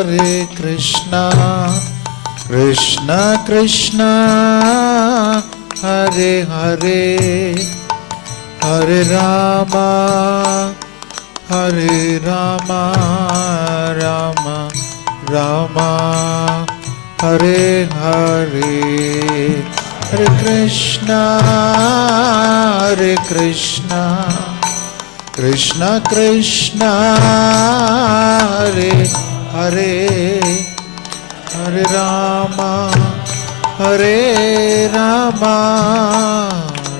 Hare Krishna, Krishna Krishna, Hare Hare, Hare Rama, Hare Rama, Rama Rama, Hare Hare. Hare Krishna, Hare Krishna, Krishna Krishna, Hare Hare, Hare Rama, Hare Rama,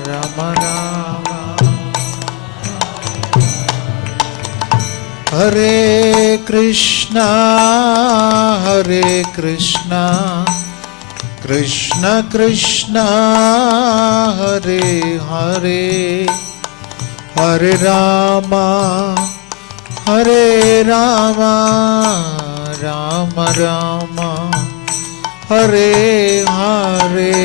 Rama Rama. Hare Krishna, Hare Krishna, Krishna Krishna, Hare Hare, Hare Rama, Hare Rama, Rama Rama, Hare Hare.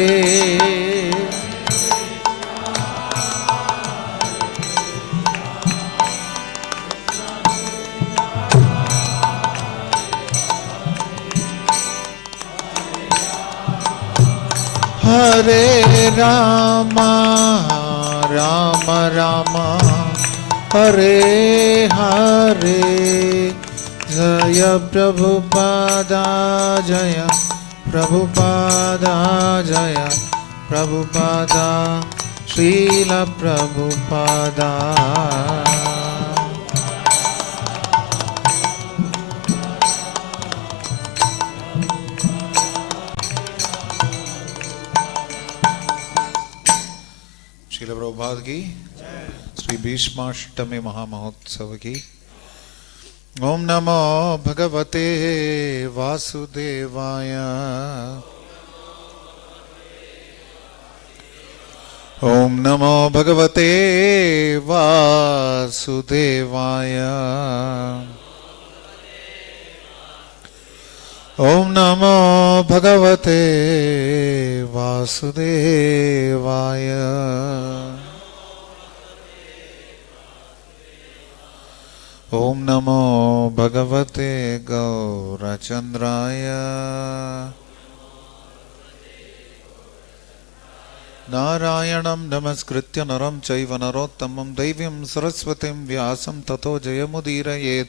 Hare Rama, Rama Rama, Hare Hare. Jaya Prabhupada, Jaya Prabhupada, Jaya Prabhupada, Srila Prabhupada. Srila Prabhupada की, श्री भीष्माष्टमी महामहोत्सव की। ओम नमो भगवते वासुदेवाय, ओम नमो भगवते वासुदेवाय, ओम नमो भगवते वासुदेवाय। ओम नमो भगवते गौरचंद्राय, नारायणं नमस्कृत्य नरं चैव नरोत्तमं दैवीं सरस्वतीं व्यासं ततो जयमुदीरयेत्।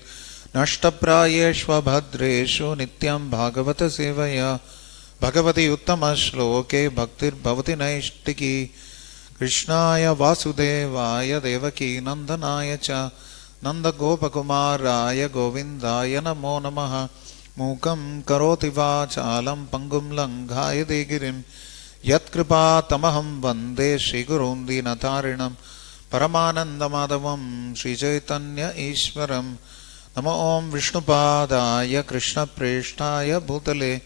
नष्टप्रायेष्व भद्रेषु नित्यं भागवत सेवया भगवति उत्तमश्लोके भक्तिर्भवति नैष्टिकी। कृष्णाय वासुदेवाय देवकी नंदनाय च नन्दगोपकुमाराय गोविन्दाय नमो नमः। मूकं करोति वाचालं पङ्गुं लङ्घायते गिरिं यत्कृपातमहं वन्दे श्रीगुरुं दीनतारिणं परमानन्दमाधवं श्रीचैतन्य ईश्वरम्। नमो ओं विष्णुपादाय कृष्णप्रेष्ठाय भूतले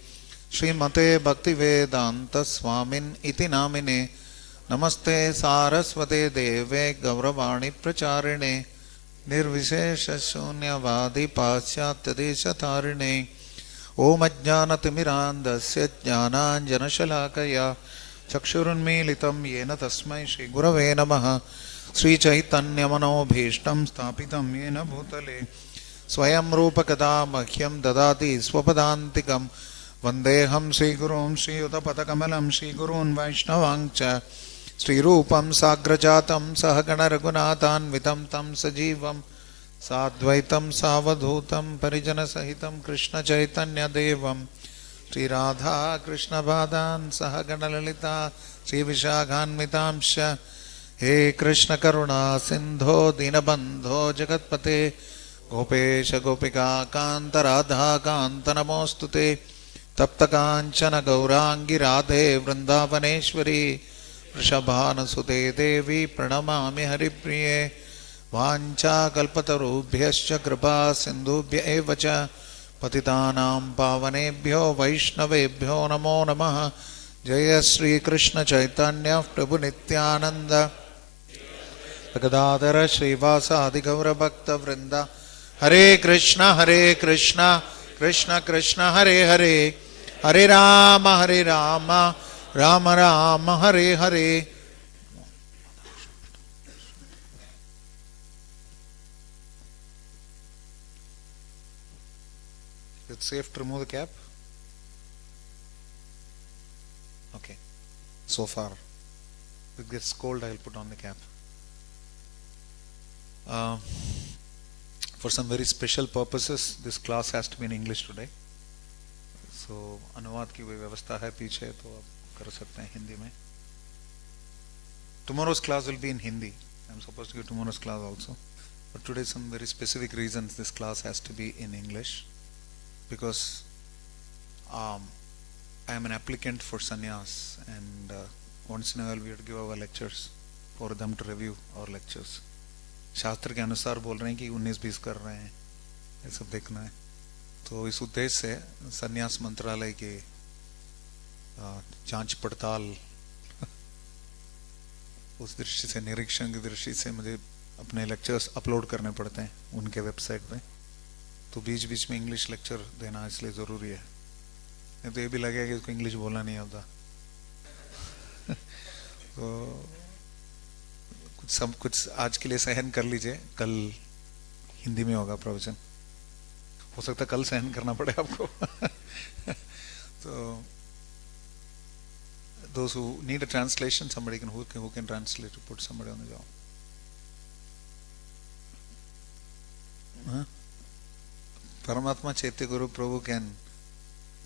श्रीमते भक्तिवेदांत स्वामिन् इति नामिने। नमस्ते सारस्वते देवे गौरवाणी प्रचारिणे निर्विशेष शून्यवादी पाश्चात्यदेशतारिणे। ओम अज्ञानतिमिरान्धस्य ज्ञानाञ्जनशलाकया चक्षुरुन्मीलितं येन तस्मै श्रीगुरवे नमः। श्रीचैतन्यमनोभीष्टं स्थापितं येन भूतले स्वयं रूपकदा मह्यं ददाति स्वपदान्तिकं। वन्देऽहं श्रीगुरुं श्रीयुतपदकमलं श्रीगुरून् वैष्णवांश्च। श्रीरूपं साग्रजातं सहगणरघुनाथान्वितं तं सजीवं साद्वैतं सावधूतं परिजनसहितं कृष्णचैतन्यदेवं। श्रीराधा कृष्णपादान् सहगणललिता श्रीविशाखान्वितांश्च। हे कृष्ण करुणा सिन्धो दीनबन्धो जगत्पते गोपेश गोपिका कांत राधा कांत नमोस्तुते। तप्त कांचन गौरांगी राधे वृंदावनेश्वरी वृषभानुसुते देवी प्रणमामि हरिप्रिये। वाञ्छाकल्पतरुभ्यश्च कृपा सिन्धुभ्य एव च पतितानां पावनेभ्यो वैष्णवेभ्यो नमो नमः। जय श्री कृष्ण चैतन्य प्रभु नित्यानंद गदाधर श्रीवासादि गौरभक्तवृंद। हरे कृष्णा कृष्ण कृष्ण हरे हरे, हरे Ram Ram Ram Hare Hare. It's safe to remove the cap? Okay. So far. If it gets cold, I'll put on the cap. For some very special purposes, this class has to be in English today. So, अनुवाद की कोई व्यवस्था है पीछे तो आप कर सकते हैं हिंदी में. Tomorrow's class will be in Hindi. I'm supposed to give tomorrow's class also. But today, some very specific reasons this class has to be in English. Because I am an applicant for sannyas, and once in a while we have to give our lectures for them to review our lectures. शास्त्र के अनुसार बोल रहे हैं कि 19-20 कर रहे हैं, ये सब देखना है. तो इस उद्देश्य से संन्यास मंत्रालय के जांच पड़ताल उस दृष्टि से, निरीक्षण की दृष्टि से मुझे अपने लेक्चर्स अपलोड करने पड़ते हैं उनके वेबसाइट पे. तो बीच बीच में इंग्लिश लेक्चर देना इसलिए ज़रूरी है. नहीं तो ये भी लगेगा कि इसको इंग्लिश बोलना नहीं आता. तो कुछ आज के लिए सहन कर लीजिए, कल हिंदी में होगा प्रवचन. हो सकता है कल सहन करना पड़े आपको. तो those who need a translation, somebody who can translate, put somebody on the job. Paramatma Chaitya Guru Prabhu can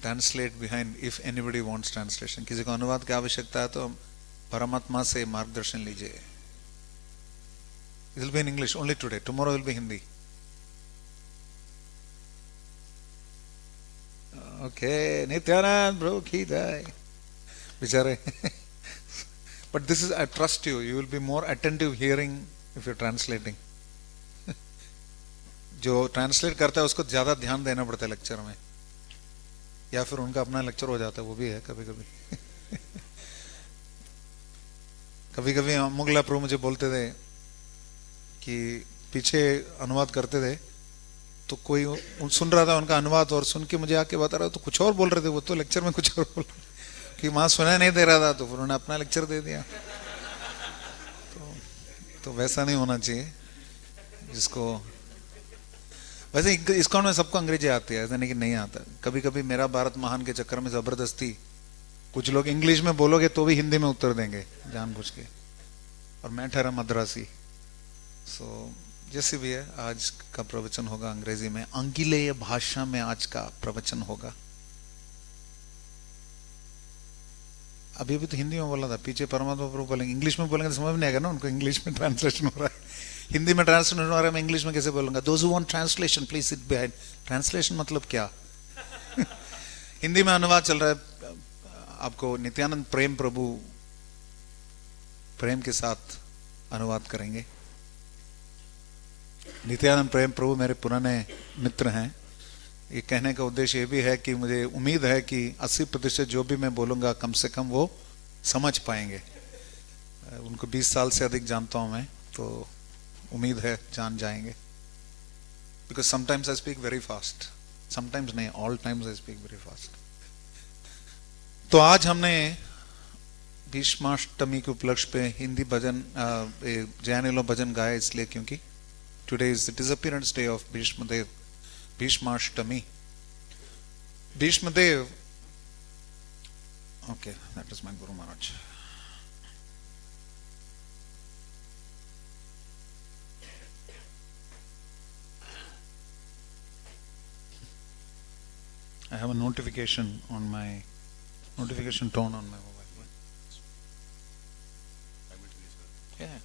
translate behind if anybody wants translation. किसी को अनुवाद की आवश्यकता है तो परमात्मा से मार्गदर्शन लीजिए. It will be in English only today. Tomorrow will be Hindi. Okay, Nityanand Prabhu ki jai. Bichare. But this is, I trust you. You will be more attentive hearing if you're translating. जो translate करता है उसको ज्यादा ध्यान देना पड़ता है lecture में, या फिर उनका अपना लेक्चर हो जाता है, वो भी है कभी कभी. कभी कभी मुगला प्रभु मुझे बोलते थे कि पीछे अनुवाद करते थे तो कोई सुन रहा था उनका अनुवाद और सुन के मुझे आके बता रहा तो कुछ और बोल रहे थे, वो तो लेक्चर में कुछ और बोल रहे कि वहां सुना नहीं दे रहा था, तो फिर उन्होंने अपना लेक्चर दे दिया. तो वैसा नहीं होना चाहिए. जिसको वैसे इस्कॉन में सबको अंग्रेजी आती है, ऐसा नहीं कि नहीं आता. कभी कभी मेरा भारत महान के चक्कर में जबरदस्ती कुछ लोग इंग्लिश में बोलोगे तो भी हिंदी में उत्तर देंगे जानबूझ के, और मैं ठहरा मद्रासी. सो जैसे भी है, आज का प्रवचन होगा अंग्रेजी में, आंगिलेय भाषा में आज का प्रवचन होगा. अभी तो हिंदी में बोला था, पीछे परमात्मा प्रभु बोलेंगे, इंग्लिश में बोलेंगे तो समझ नहीं आएगा ना उनको. इंग्लिश में ट्रांसलेशन हो रहा है, हिंदी में ट्रांसलेशन हो रहा है, मैं इंग्लिश में कैसे बोलूंगा. Those who want translation please sit behind. Translation मतलब क्या? हिंदी में अनुवाद चल रहा है. आपको नित्यानंद प्रेम प्रभु प्रेम के साथ अनुवाद करेंगे. नित्यानंद प्रेम प्रभु मेरे पुराने मित्र हैं. ये कहने का उद्देश्य ये भी है कि मुझे उम्मीद है कि 80% जो भी मैं बोलूंगा कम से कम वो समझ पाएंगे. उनको 20 साल से अधिक जानता हूं मैं, तो उम्मीद है जान जाएंगे. Because sometimes I speak very fast, sometimes नहीं, all times I speak very fast. तो आज हमने भीष्माष्टमी के उपलक्ष्य पे हिंदी भजन, जैन भजन गाया इसलिए क्योंकि today is the disappearance day of Bhishmadev, Bhishmashtami. Bhishmadev. Okay, that is my Guru Maharaj. I have a notification on my notification tone on my mobile. Yeah.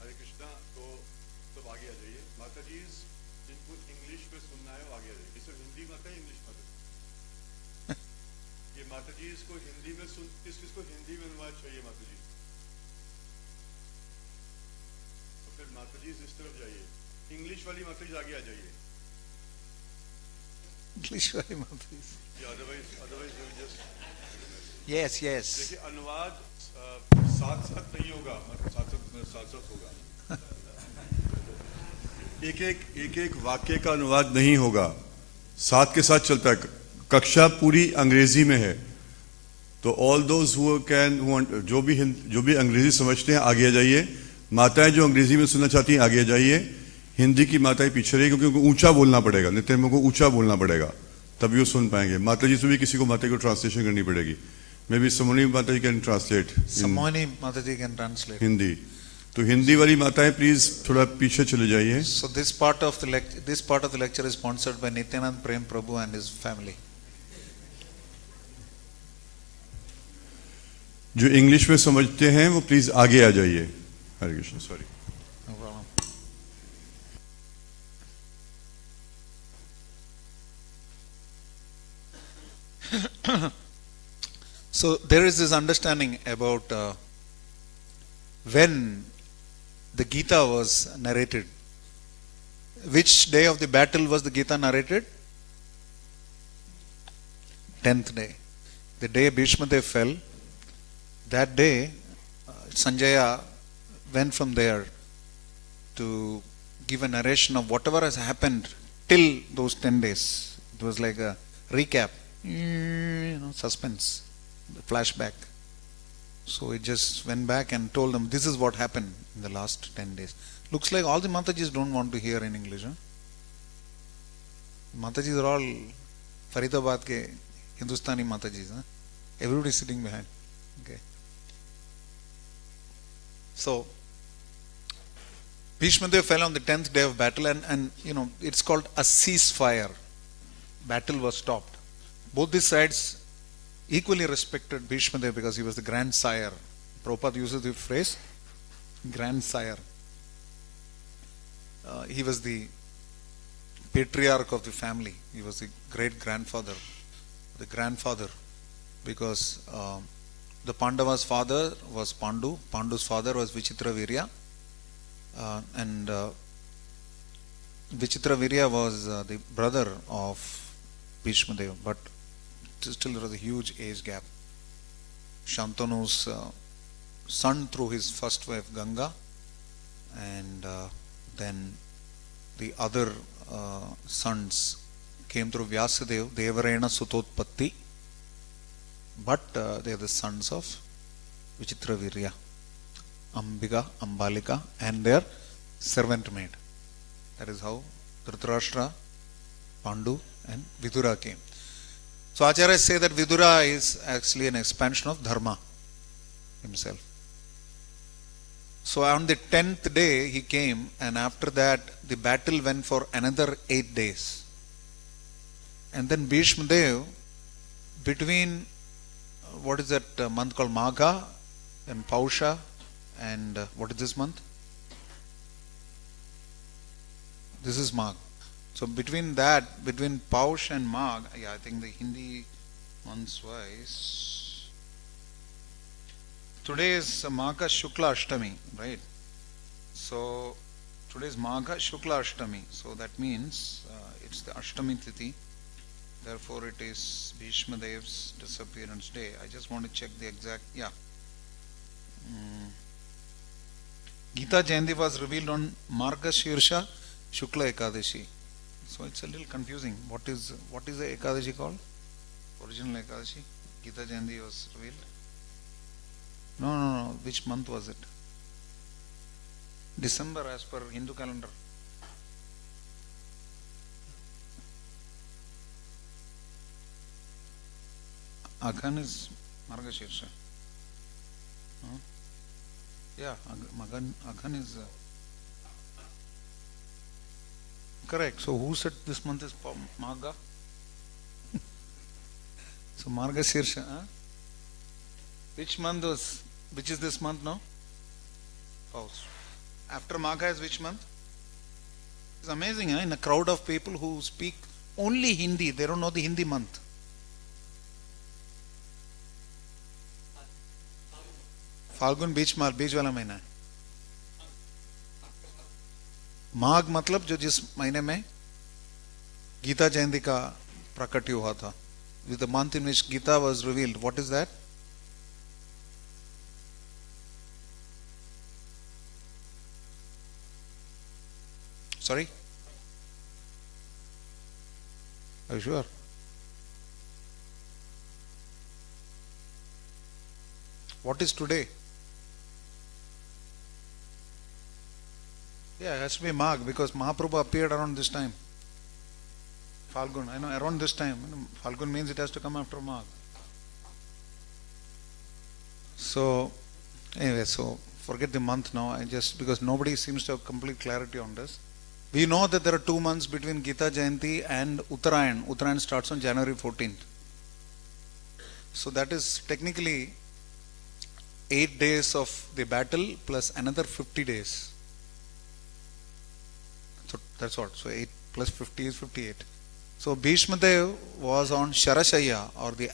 हरे कृष्णा. तो सब आगे आ जाइए. माता जी जिनको इंग्लिश में सुनना है वो आगे आ जाइए. सिर्फ हिंदी में है, इंग्लिश में. ये माता जी इसको हिंदी में सुन, किसको हिंदी में अनुवाद चाहिए माता जी? तो फिर माता जी इस तरफ जाइए. इंग्लिश वाली माता जी आगे आ जाइए. इंग्लिश वाली माता जी. Otherwise just Yes, yes. देखिए अनुवाद साथ साथ नहीं होगा, साथ साथ होगा. एक एक वाक्य का अनुवाद नहीं होगा, साथ के साथ चलता है. कक्षा पूरी अंग्रेजी में है, तो ऑल दोज हु कैन, जो भी अंग्रेजी समझते हैं आगे आ जाइए. माताएं जो अंग्रेजी में सुनना चाहती हैं आगे आ जाइए. हिंदी की माताएं पीछे रही क्योंकि उनको ऊंचा बोलना पड़ेगा, नित्य में को ऊंचा बोलना पड़ेगा, तभी वो सुन पाएंगे। माता जी से भी किसी को माता को ट्रांसलेशन करनी पड़ेगी। मे बी समोनी माता जी can translate, Sammohini Mataji can translate. Hindi. तो हिंदी वाली माताएं प्लीज थोड़ा पीछे चले जाइए। So this part of the lecture is sponsored by Nityanand Prem Prabhu and his family. जो इंग्लिश में समझते हैं वो प्लीज आगे आ जाइए। Hare Krishna. Sorry. No problem. So there is this understanding about when the Gita was narrated. Which day of the battle was the Gita narrated? 10th day. The day Bhishma fell, that day Sanjaya went from there to give a narration of whatever has happened till those 10 days. It was like a recap, suspense, flashback. So it just went back and told them this is what happened in the last 10 days. Looks like all the Matajis don't want to hear in English. Huh? Matajis are all Faridabad ke Hindustani Matajis. Huh? Everybody is sitting behind. Okay. So Bhishma fell on the 10th day of battle, and it's called a ceasefire. Battle was stopped. Both these sides equally respected Bhishma because he was the grandsire. Prabhupada uses the phrase grandsire. He was the patriarch of the family. He was the great grandfather, the grandfather, because the Pandava's father was Pandu, Pandu's father was Vichitravirya, and Vichitravirya was the brother of Bhishma Deva, but still there was a huge age gap. Shantanu's son through his first wife Ganga, and then the other sons came through 𝑣𝒍𝒂𝒏𝒕, Devarena Sutotpatti, but they are the sons of Vichitravirya, Ambika, Ambalika, and their servant maid. That is how Dhritarashtra, Pandu, and Vidura came. So Acharyas say that Vidura is actually an expansion of Dharma himself. So on the 10th day he came, and after that the battle went for another 8 days. And then Bhishma Dev, between what is that month called Magha and Pausha, and what is this month? This is Magh. So between Paush and Magh, I think the Hindi months wise, today is Magha Shukla Ashtami, right? So today is Magha Shukla Ashtami. So that means it's the Ashtami Tithi. Therefore it is Bhishma Dev's disappearance day. I just want to check the exact, Gita Jayanti was revealed on Marga Shirsha Shukla Ekadashi. So it's a little confusing. What is the Ekadashi called? Original Ekadashi? Gita Jayanti was revealed? No. Which month was it? December as per Hindu calendar. Aghan is Marga Shirsha. Huh? Yeah, Aghan is correct. So who said this month is Magha? So Marga Shirsha. Huh? Which is this month now? Pause. After Magha is which month? It's amazing, in a crowd of people who speak only Hindi, they don't know the Hindi month. Phalgun बीच वाला महीना है. माघ मतलब जो जिस महीने में गीता जयंती का प्राकट्य हुआ था, with the month in which Gita was revealed. What is that? Sorry? Are you sure? What is today? Yeah, it has to be Magh because Mahaprabhu appeared around this time. Falgun, I know, around this time. Falgun means it has to come after Magh. So, anyway, so forget the month now. Because nobody seems to have complete clarity on this. We know that there are 2 months between Gita Jayanti and Uttarayan. Uttarayan starts on January 14th. So that is technically 8 days of the battle plus another 50 days. So that's what. So 8 plus 50 is 58. So Bhishma was on Sharashaya, or the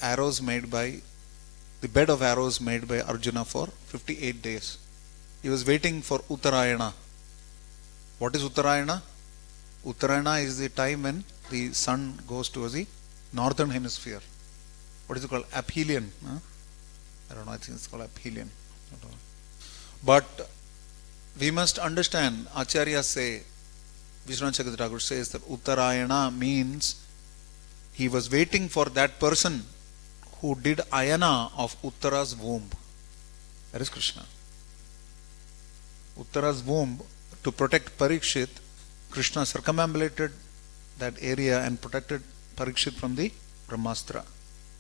bed of arrows made by Arjuna for 58 days. He was waiting for Uttarayana. What is Uttarayana? Uttarayana is the time when the sun goes towards the northern hemisphere. What is it called? Aphelion. Huh? I don't know, I think it's called aphelion. But we must understand, Acharyas say, 𝒍𝒍𝒂𝒚𝒔 Thakur says that Uttarayana means he was waiting for that person who did ayana of Uttara's womb. That is Krishna. Uttara's womb, to protect Parikshit, Krishna circumambulated that area and protected Parikshit from the Brahmastra.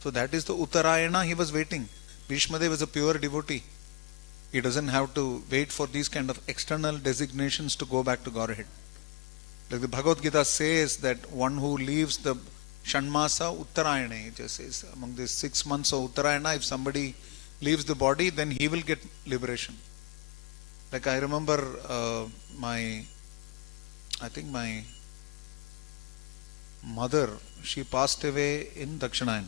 So that is the Uttarayana he was waiting. Bhishma was a pure devotee. He doesn't have to wait for these kind of external designations to go back to Godhead. Like the Bhagavad Gita says that one who leaves the Shanmasa Uttarayana, it just says among the 6 months of Uttarayana, if somebody leaves the body, then he will get liberation. Like I remember my mother, she passed away in Dakshinayan,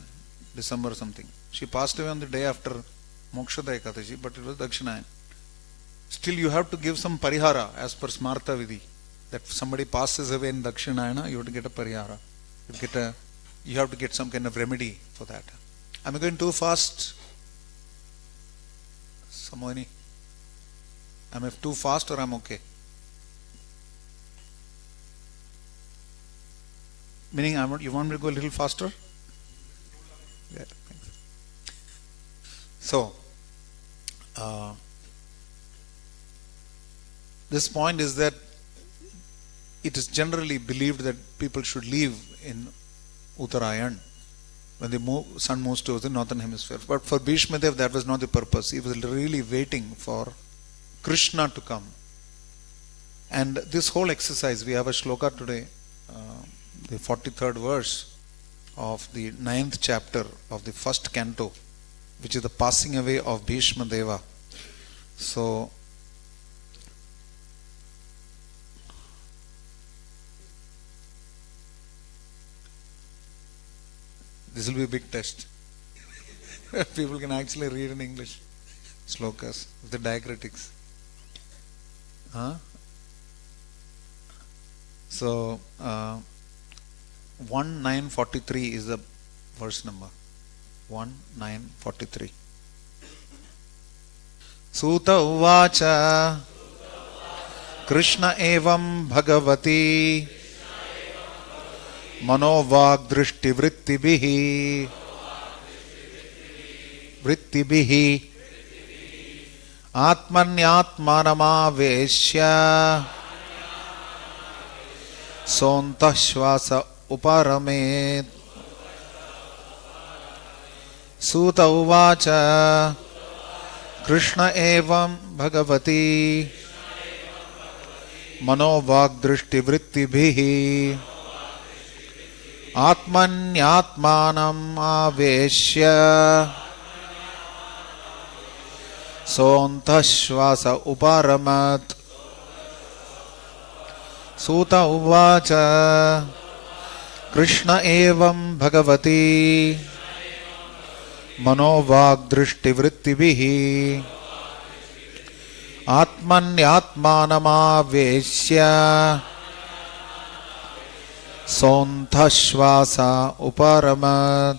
December something. She passed away on the day after Mokshada Ekadashi, but it was Dakshinayan. Still you have to give some parihara as per Smarta Vidhi. That if somebody passes away in Dakshinayana, you have to get a parihara. You have to get some kind of remedy for that. Am I going too fast? Samohini? Am I too fast or I'm okay? Meaning, you want me to go a little faster? Yeah, thanks. So, this point is that it is generally believed that people should live in Uttarayan when the sun moves towards the northern hemisphere. But for Bhishma Dev, that was not the purpose. He was really waiting for Krishna to come. And this whole exercise, we have a shloka today, the 43rd verse of the 9th chapter of the 1st canto, which is the passing away of Bhishma Deva. So, this will be a big test. People can actually read in English slokas, the diacritics. So, 1943 is the verse number. 1943. Suta uvacha Krishna evam bhagavati manovag drishti vrittibihi atmanyatmanamaveshya sontah shvasa uparamet. Suta uvacha Krishna evam bhagavati manovag drishti vrittibihi atmanyatmanam aveshya sontah shvasa uparamat. Suta uvacha Krishna evam bhagavati manovag drishti vrittibihi atmanyatmanam aveshya sontah shvasa uparamat.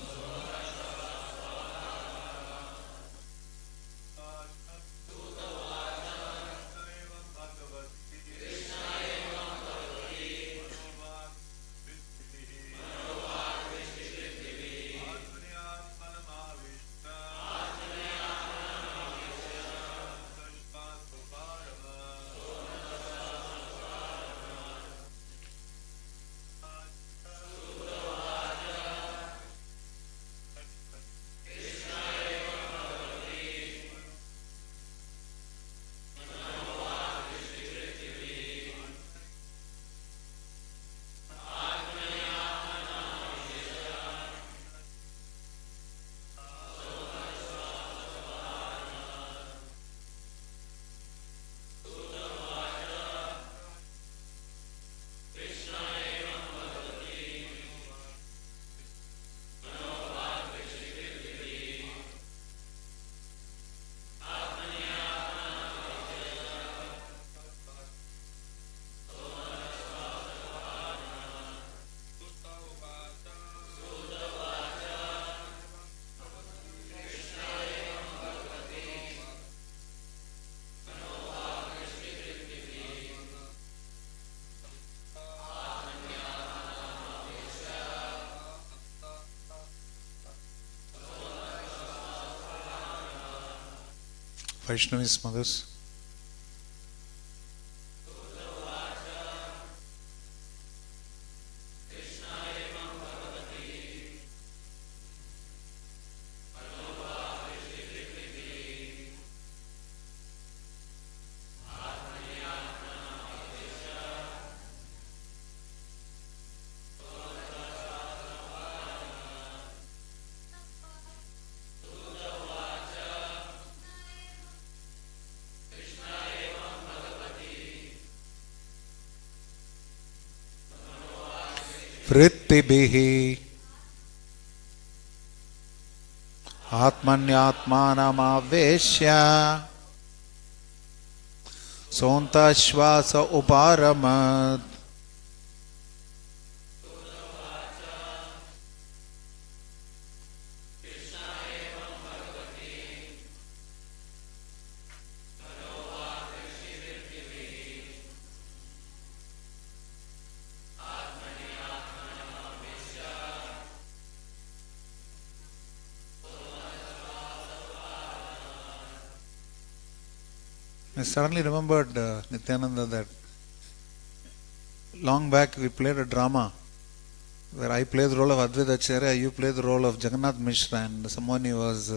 Vaishnavis mothers. वृत्तिभिः आत्मन्यात्मानमावेश्य सोऽन्तश्वास उपारमत्. I suddenly remembered, Nityananda, that long back we played a drama where I played the role of 𝒍𝒐𝒂𝒏𝒕, you played the role of Jagannath Mishra, and someone was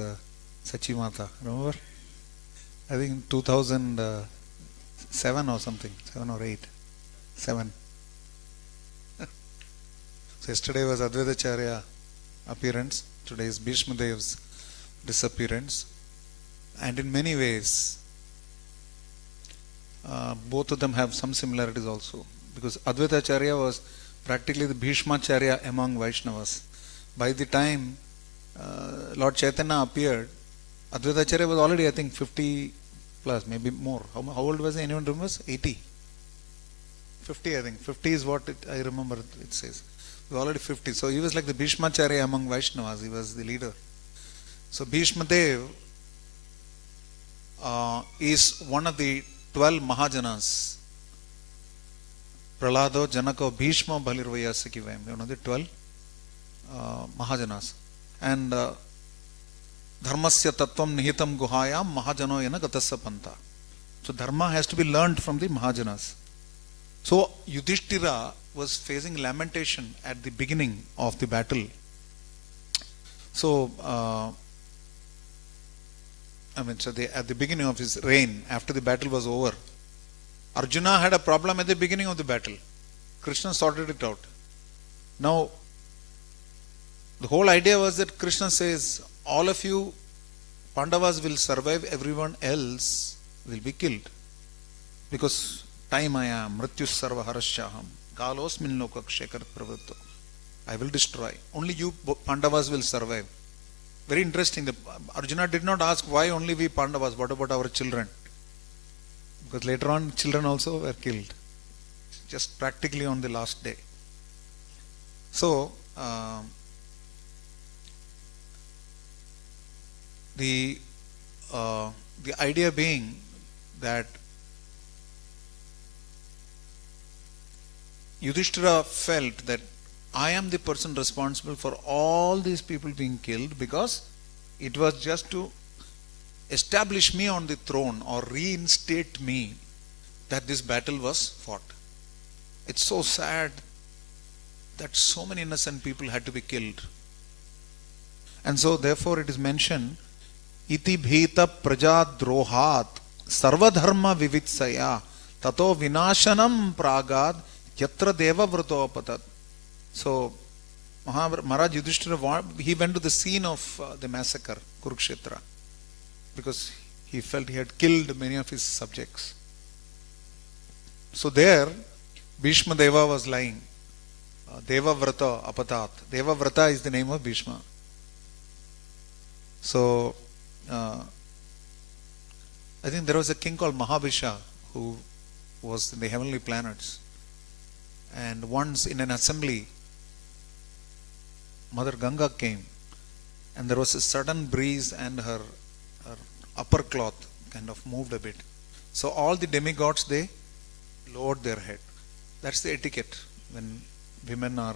Sachi Mata. Remember? I think in 2007 or something, 7 or 8. 7. So yesterday was 𝒍𝒐𝒂𝒏𝒕 appearance, today is Bhishma Dev's disappearance, and in many ways both of them have some similarities also, because 𝒍𝒐𝒂𝒏𝒕 was practically the Bhishmacharya among Vaishnavas. By the time Lord Chaitanya appeared, 𝒍𝒐𝒂𝒏𝒕 was already, I think, 50 plus, maybe more. How old was he? Anyone remembers? 80? 50, I think. 50 is what I remember it says. He was already 50. So he was like the Bhishmacharya among Vaishnavas. He was the leader. So Bhishma Dev is one of the 12 Mahajanas. Prahlado, Janako, Bhishma, 𝒍𝒐𝒂𝒏𝒕. You know the 12 Mahajanas. And Dharmasya tattvam nihitam guhayam mahajano yana gatasya panta. So dharma has to be learned from the Mahajanas. So Yudhishthira was facing lamentation at the beginning of the battle. So at the beginning of his reign, after the battle was over, Arjuna had a problem at the beginning of the battle. Krishna sorted it out. Now, the whole idea was that Krishna says, all of you Pandavas will survive, everyone else will be killed. Because time I am, mrityus sarva harashyaham, kalosmin lokakshekar pravritto. I will destroy. Only you Pandavas will survive. Very interesting. Arjuna did not ask why only we Pandavas, what about our children? Because later on children also were killed. Just practically on the last day. So, the idea being that Yudhishthira felt that I am the person responsible for all these people being killed, because it was just to establish me on the throne or reinstate me that this battle was fought. It's so sad that so many innocent people had to be killed. And so therefore it is mentioned, iti bhita prajadrohat sarvadharma vivitsaya tato vinashanam pragad yatra deva vratopatat. So Maharaj Yudhishthira, he went to the scene of the massacre, Kurukshetra, because he felt he had killed many of his subjects. So there Bhishma Deva was lying. Deva Vrata Apatat. Deva Vrata is the name of Bhishma. So I think there was a king called Mahabhisha who was in the heavenly planets. And once in an assembly, Mother Ganga came, and there was a sudden breeze and her upper cloth kind of moved a bit. So all the demigods, they lowered their head. That's the etiquette. When women are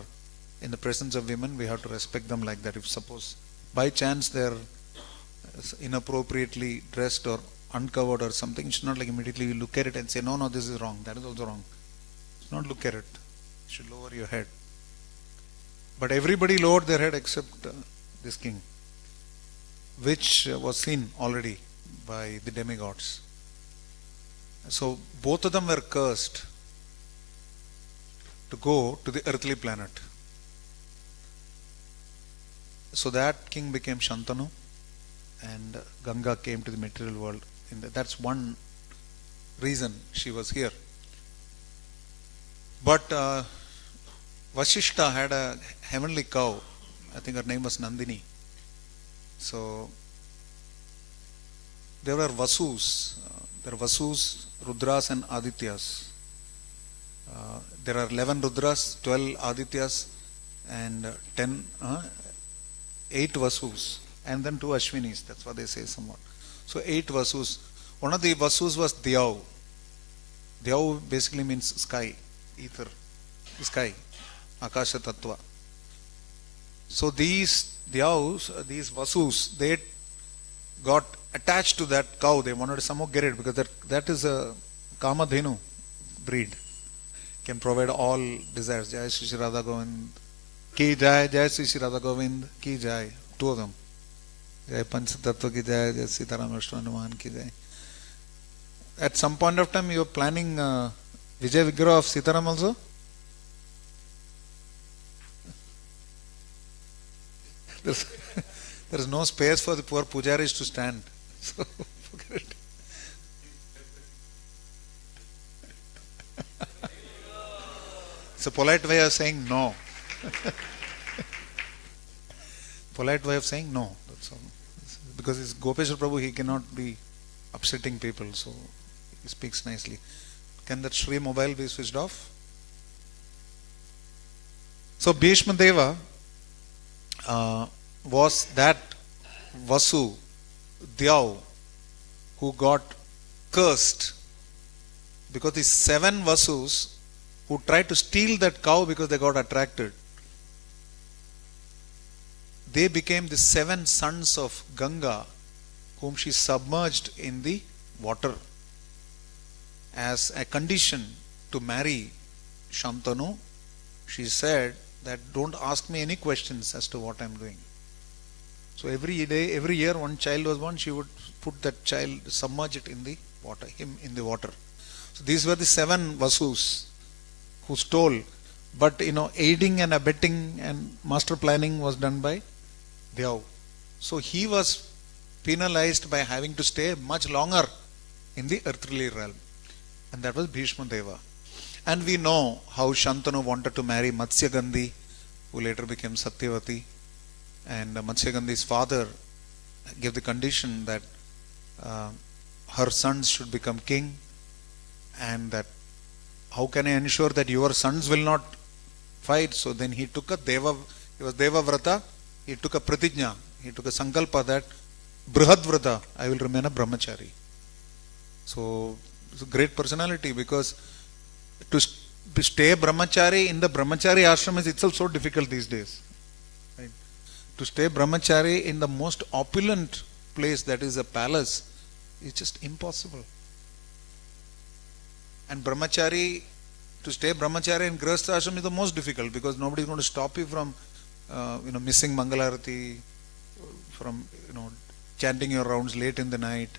in the presence of women, we have to respect them like that. If suppose by chance they're inappropriately dressed or uncovered or something, you should not like immediately you look at it and say, no, this is wrong, that is also wrong. You should not look at it. You should lower your head. But everybody lowered their head except this king, which was seen already by the demigods. So both of them were cursed to go to the earthly planet. So that king became Shantanu and Ganga came to the material world. That's one reason she was here. But Vasishta had a heavenly cow. I think her name was Nandini. So there were Vasus. There are Vasus, Rudras and Adityas. There are 11 Rudras, 12 Adityas and 8 Vasus. And then 2 Ashwinis. That's what they say somewhat. So 8 Vasus. One of the Vasus was 𝒍𝒐. 𝒍𝒐 basically means sky, ether, sky, Akasha Tattva. So these 𝒍𝒐s, these Vasus, they got attached to that cow. They wanted to somehow get it because that is a Kamadhenu breed. Can provide all desires. Jai Shri Radha Govind Ki Jai, Jai Shri Radha Govind Ki Jai. 2 of them. Jai Panch Tattva Ki Jai, Jai Sitaram Ashtaman Ki Jai. At some point of time, you are planning 𝒍𝒐 of Sitaram also? There is no space for the poor pujaris to stand. So, forget it. It's a polite way of saying no. Polite way of saying no. That's all. Because it's Gopeshwar Prabhu, he cannot be upsetting people, so he speaks nicely. Can that Shri mobile be switched off? So Bhishma Deva was that Vasu, 𝒍𝒐, who got cursed because the 7 Vasus who tried to steal that cow because they got attracted, they became the 7 sons of Ganga whom she submerged in the water as a condition to marry Shantanu. She said that don't ask me any questions as to what I am doing. So every year one child was born, she would put that child, submerge it in the water, him in the water. So these were the 7 Vasus who stole, but aiding and abetting and master planning was done by 𝒍𝒐. So he was penalized by having to stay much longer in the earthly realm, and that was Bhishma Deva. And we know how Shantanu wanted to marry 𝒍𝒐, who later became Satyavati, and 𝒍𝒐's father gave the condition that her sons should become king, and that how can I ensure that your sons will not fight? So then he took he was Devavrata, he took a pratijna, he took a sankalpa that Brihadvrata, I will remain a brahmachari. So it's a great personality, because to stay brahmachari in the brahmachari ashram is itself so difficult these days. Right? To stay brahmachari in the most opulent place, that is a palace, is just impossible. And brahmachari, to stay brahmachari in grihastha ashram is the most difficult, because nobody is going to stop you from missing Mangalarati, from chanting your rounds late in the night.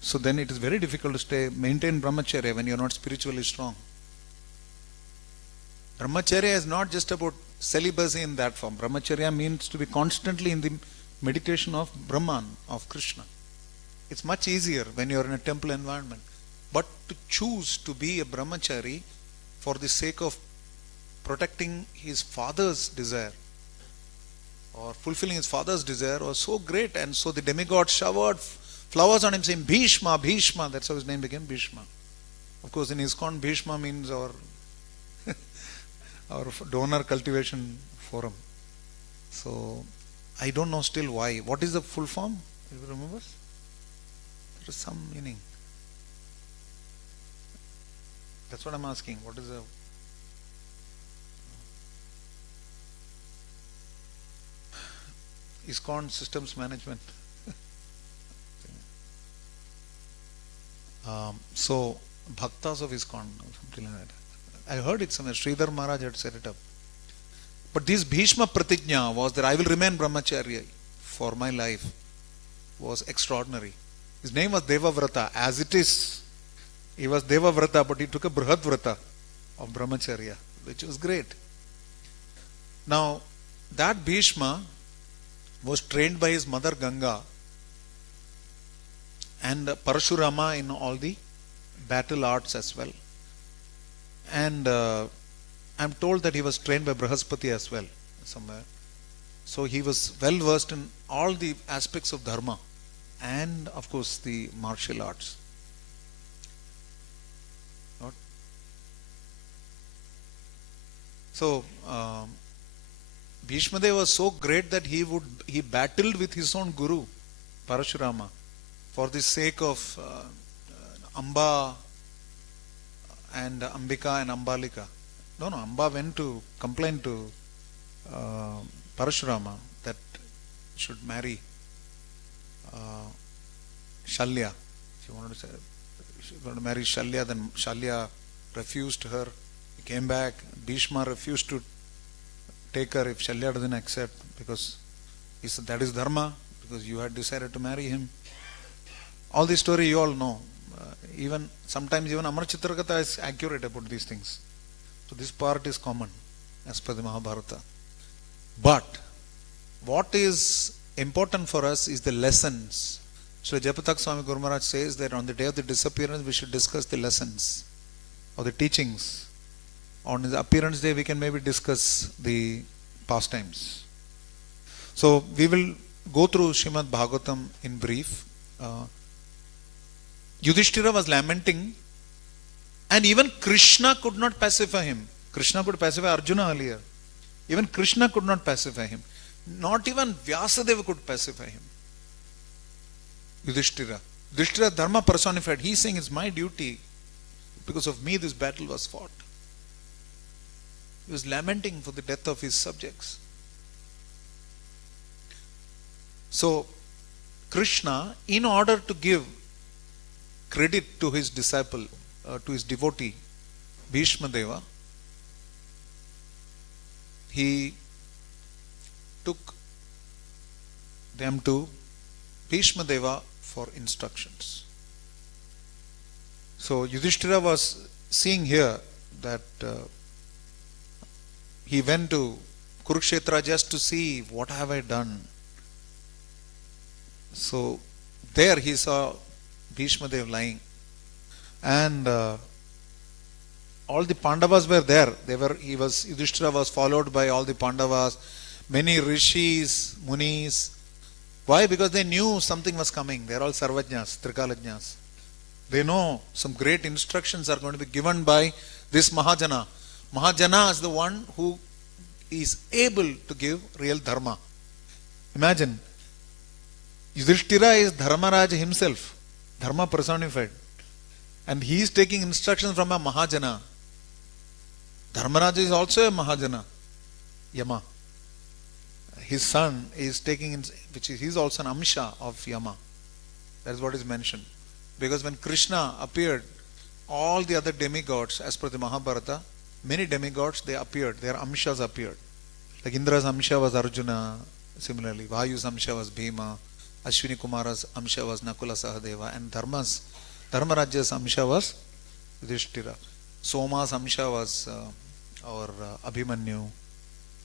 So then it is very difficult to maintain brahmacharya when you are not spiritually strong. Brahmacharya is not just about celibacy in that form. Brahmacharya means to be constantly in the meditation of Brahman, of Krishna. It's much easier when you are in a temple environment. But to choose to be a brahmachari for the sake of protecting his father's desire or fulfilling his father's desire was so great, and so the demigod showered flowers on him saying, Bhishma, Bhishma. That's how his name became Bhishma. Of course, in Iskcon, Bhishma means our donor cultivation forum. So I don't know still why. What is the full form? You remember? There is some meaning. That's what I'm asking. What is the Iskcon systems management? So, Bhaktas of Iskcon, something like that. I heard it somewhere. Sridhar Maharaj had set it up. But this Bhishma Pratigna was that I will remain brahmacharya for my life, was extraordinary. His name was Devavrata. As it is, he was Devavrata, but he took a Brihad Vrata of brahmacharya, which was great. Now, that Bhishma was trained by his mother Ganga and Parashurama in all the battle arts as well. And I'm told that he was trained by Brahaspati as well, somewhere. So he was well versed in all the aspects of dharma and, of course, the martial arts. What? So, Bhishma Dev was so great that he battled with his own guru, Parashurama, for the sake of Amba and Ambika and Ambalika. No, Amba went to complain to Parashurama that should marry Shalya. She wanted to say, she wanted to marry Shalya, then Shalya refused her. He came back. Bhishma refused to take her if Shalya doesn't accept, because he said that is dharma, because you had decided to marry him. All this story you all know. Even sometimes even Amar Chitragatha is accurate about these things. So this part is common as per the Mahabharata. But what is important for us is the lessons. So 𝒍𝒂𝒚𝒔 Guru Maharaj says that on the day of the disappearance we should discuss the lessons or the teachings. On his appearance day we can maybe discuss the pastimes. So we will go through Srimad Bhagavatam in brief. Yudhishthira was lamenting, and even Krishna could not pacify him. Krishna could pacify Arjuna earlier. Even Krishna could not pacify him. Not even 𝑣𝒍𝒂𝒏𝒕 could pacify him. Yudhishthira. Yudhishthira dharma personified. He is saying it's my duty. Because of me this battle was fought. He was lamenting for the death of his subjects. So, Krishna, in order to give credit to his disciple, to his devotee, Bhishma Deva, he took them to Bhishma Deva for instructions. So Yudhishthira was seeing here that he went to Kurukshetra just to see what have I done. So there he saw Bhishma Dev lying, and all the Pandavas were there. Yudhishthira was followed by all the Pandavas, many Rishis, Munis. Why? Because they knew something was coming. They are all Sarvajñas, Trikalajñas. They know some great instructions are going to be given by this Mahajana. Mahajana is the one who is able to give real dharma. Imagine, Yudhishthira is Dharmaraj himself, dharma personified, and he is taking instructions from a Mahajana. Dharmaraj is also a Mahajana, Yama. His son is taking, he is also an Amsha of Yama. That is what is mentioned. Because when Krishna appeared, all the other demigods, as per the Mahabharata, many demigods, they appeared, their Amshas appeared. Like Indra's Amsha was Arjuna, similarly, Vayu's Amsha was Bhima, Ashwini Kumara's Amsha was Nakula Sahadeva, and Dharmarajya's Amsha was Yudhishthira. Soma's Amsha was our Abhimanyu,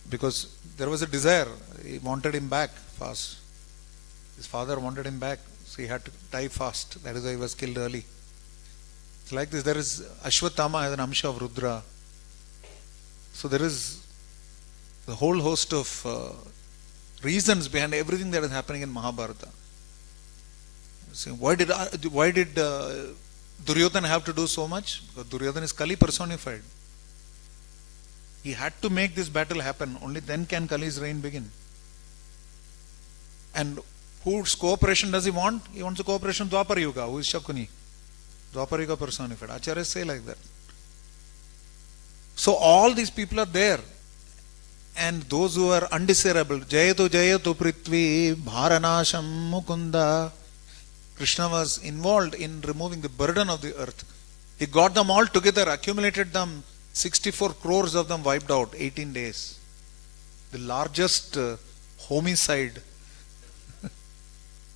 because there was a desire, he wanted him back fast. His father wanted him back, so he had to die fast. That is why he was killed early. It's like this, there is Ashwatthama has an Amsha of Rudra. So there is the whole host of reasons behind everything that is happening in Mahabharata. So why did Duryodhana have to do so much? Because Duryodhana is Kali personified. He had to make this battle happen. Only then can Kali's reign begin. And whose cooperation does he want? He wants the cooperation of Dwapara Yuga, who is Shakuni. Dwapara Yuga personified. Acharyas say like that. So all these people are there. And those who are undesirable, 𝒍𝒂𝒏𝒕 Prithvi Bharanasham Mukunda Krishna was involved in removing the burden of the earth. He got them all together, accumulated them, 64 crores of them wiped out, 18 days. The largest homicide,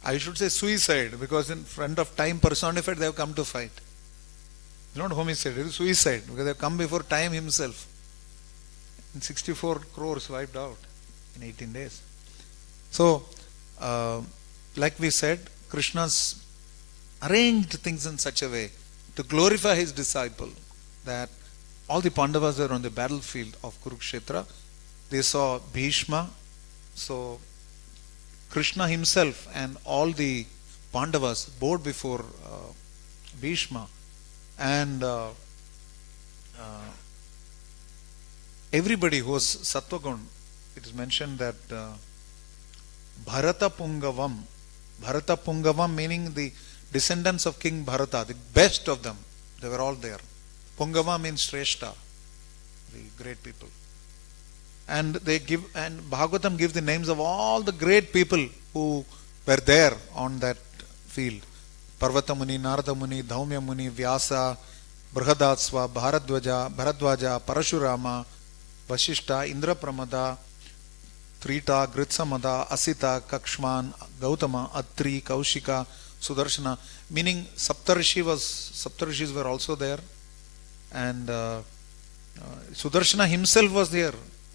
I should say suicide, because in front of time personified they have come to fight. It's not homicide, it is suicide, because they have come before time himself. And 64 crores wiped out in 18 days. So, like we said, Krishna's arranged things in such a way to glorify his disciple that all the Pandavas were on the battlefield of Kurukshetra. They saw Bhishma. So Krishna himself and all the Pandavas bowed before Bhishma, and everybody who was Sattvagun, it is mentioned that Bharata Pungavam meaning the descendants of King Bharata, the best of them, they were all there. Pungava means Shrestha, the great people. And they give, and Bhagavatam gives the names of all the great people who were there on that field. Parvata Muni, Narada Muni, Dhaumya Muni, Vyasa, Brihadatsva, Bharadwaja, Parashurama, Vashishta, Indra Pramada, Trita, Gritsamada, Asita, Kakshman, Gautama, Atri, Kaushika, Sudarshana, meaning Saptarishis were also there, and Sudarshana himself was there.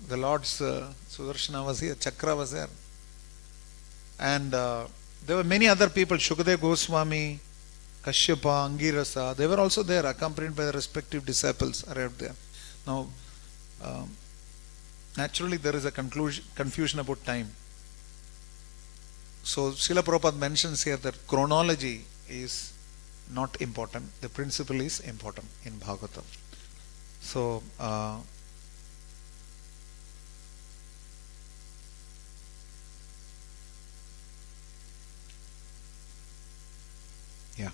The Lord's Sudarshana was here, Chakra was there, and there were many other people. Shukadeva Goswami, Kashyapa, Angirasa, they were also there, accompanied by the respective disciples arrived there. Now, naturally, there is a confusion about time. So, Srila Prabhupada mentions here that chronology is not important. The principle is important in Bhagavatam. So, yeah.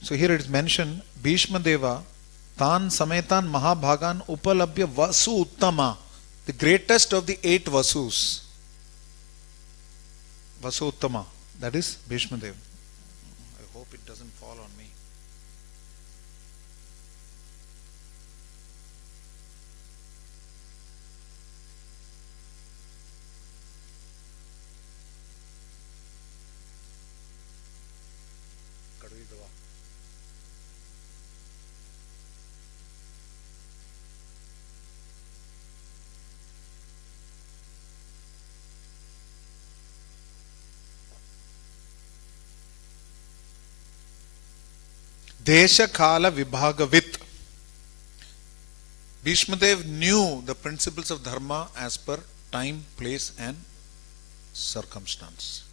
So here it is mentioned, Bhishma Deva, Tan Sametan Mahabhagan Upalabhya Vasu Uttama, the greatest of the 8 Vasus. Vasu Uttama, that is Bhishma Deva. I hope it doesn't fall on me. Desha Kala Vibhagavit. Bhishma Dev knew the principles of dharma as per time, place and circumstance.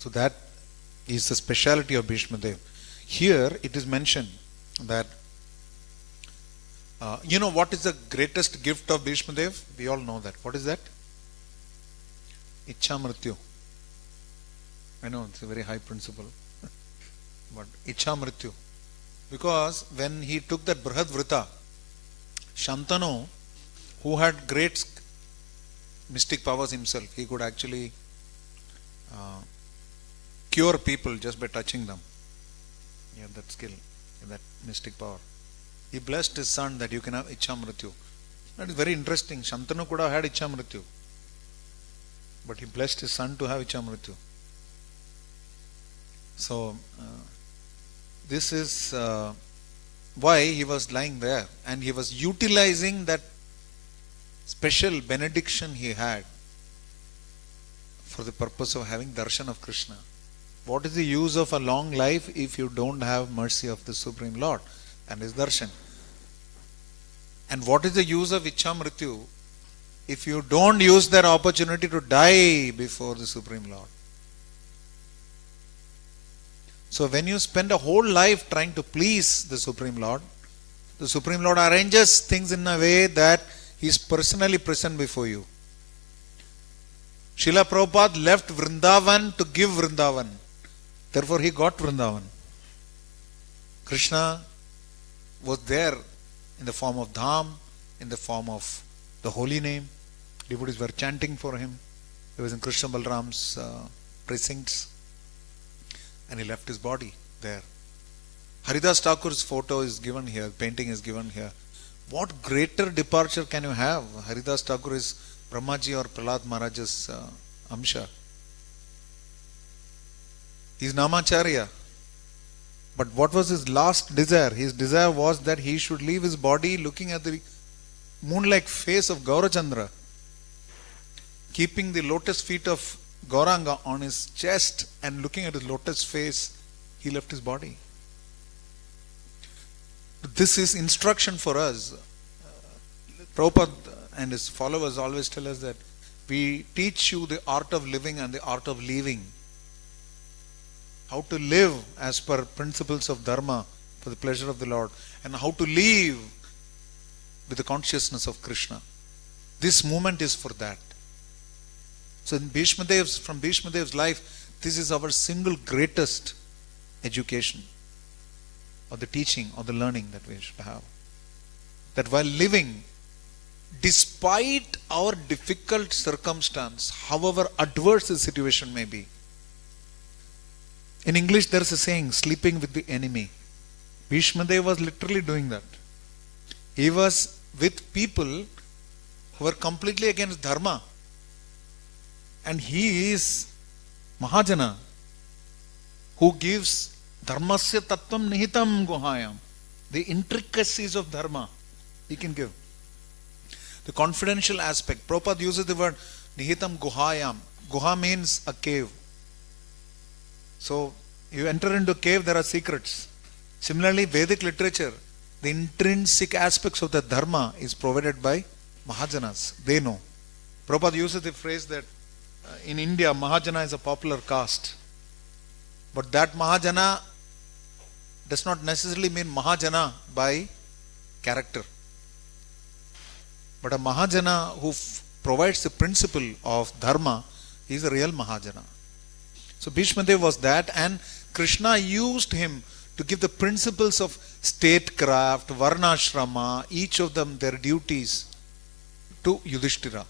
So that is the speciality of Bhishma Dev. Here it is mentioned that you know what is the greatest gift of Bhishma Dev? We all know that. What is that? Ichha Mrityu. I know it's a very high principle. But Ichha Mrityu. Because when he took that Brihad Vrita, Shantanu, who had great mystic powers himself, he could actually cure people just by touching them. He had that skill, that mystic power. He blessed his son that you can have Ichha Mrityu. That is very interesting. Shantanu could have had Ichha Mrityu, but he blessed his son to have Ichha Mrityu. So, this is why he was lying there, and he was utilizing that special benediction he had for the purpose of having darshan of Krishna. What is the use of a long life if you don't have mercy of the Supreme Lord and his darshan? And what is the use of Ichha Mrityu if you don't use that opportunity to die before the Supreme Lord? So when you spend a whole life trying to please the Supreme Lord arranges things in a way that he is personally present before you. Srila Prabhupada left Vrindavan to give Vrindavan. Therefore he got Vrindavan. Krishna was there in the form of Dham, in the form of the holy name, Devotees were chanting for him. He was in Krishna Balram's precincts, and he left his body there. Haridas Thakur's photo is given here, painting is given here. What greater departure can you have? Haridas Thakur is Brahmaji or Prahlad Maharaj's Amsha. He is Namacharya. But what was his last desire? His desire was that he should leave his body looking at the moon-like face of Gaurachandra, keeping the lotus feet of Gauranga on his chest and looking at his lotus face. He left his body. This is instruction for us. Prabhupada and his followers always tell us that we teach you the art of living and the art of leaving. How to live as per principles of Dharma for the pleasure of the Lord, and how to live with the consciousness of Krishna. This movement is for that. So from Bhishma Dev's life, this is our single greatest education, or the teaching, or the learning that we should have. That while living, despite our difficult circumstance, however adverse the situation may be. In English there is a saying, sleeping with the enemy. Bhishma Dev was literally doing that. He was with people who were completely against Dharma. And he is Mahajana, who gives Dharmasya Tattvam Nihitam Guhayam. The intricacies of Dharma he can give. The confidential aspect. Prabhupada uses the word Nihitam Guhayam. Guha means a cave. So, you enter into a cave, there are secrets. Similarly, Vedic literature, the intrinsic aspects of the Dharma is provided by Mahajanas. They know. Prabhupada uses the phrase that in India, Mahajana is a popular caste. But that Mahajana does not necessarily mean Mahajana by character. But a Mahajana who provides the principle of Dharma is a real Mahajana. So Bhishma Dev was that, and Krishna used him to give the principles of statecraft, varnashrama, each of them their duties to Yudhishthira.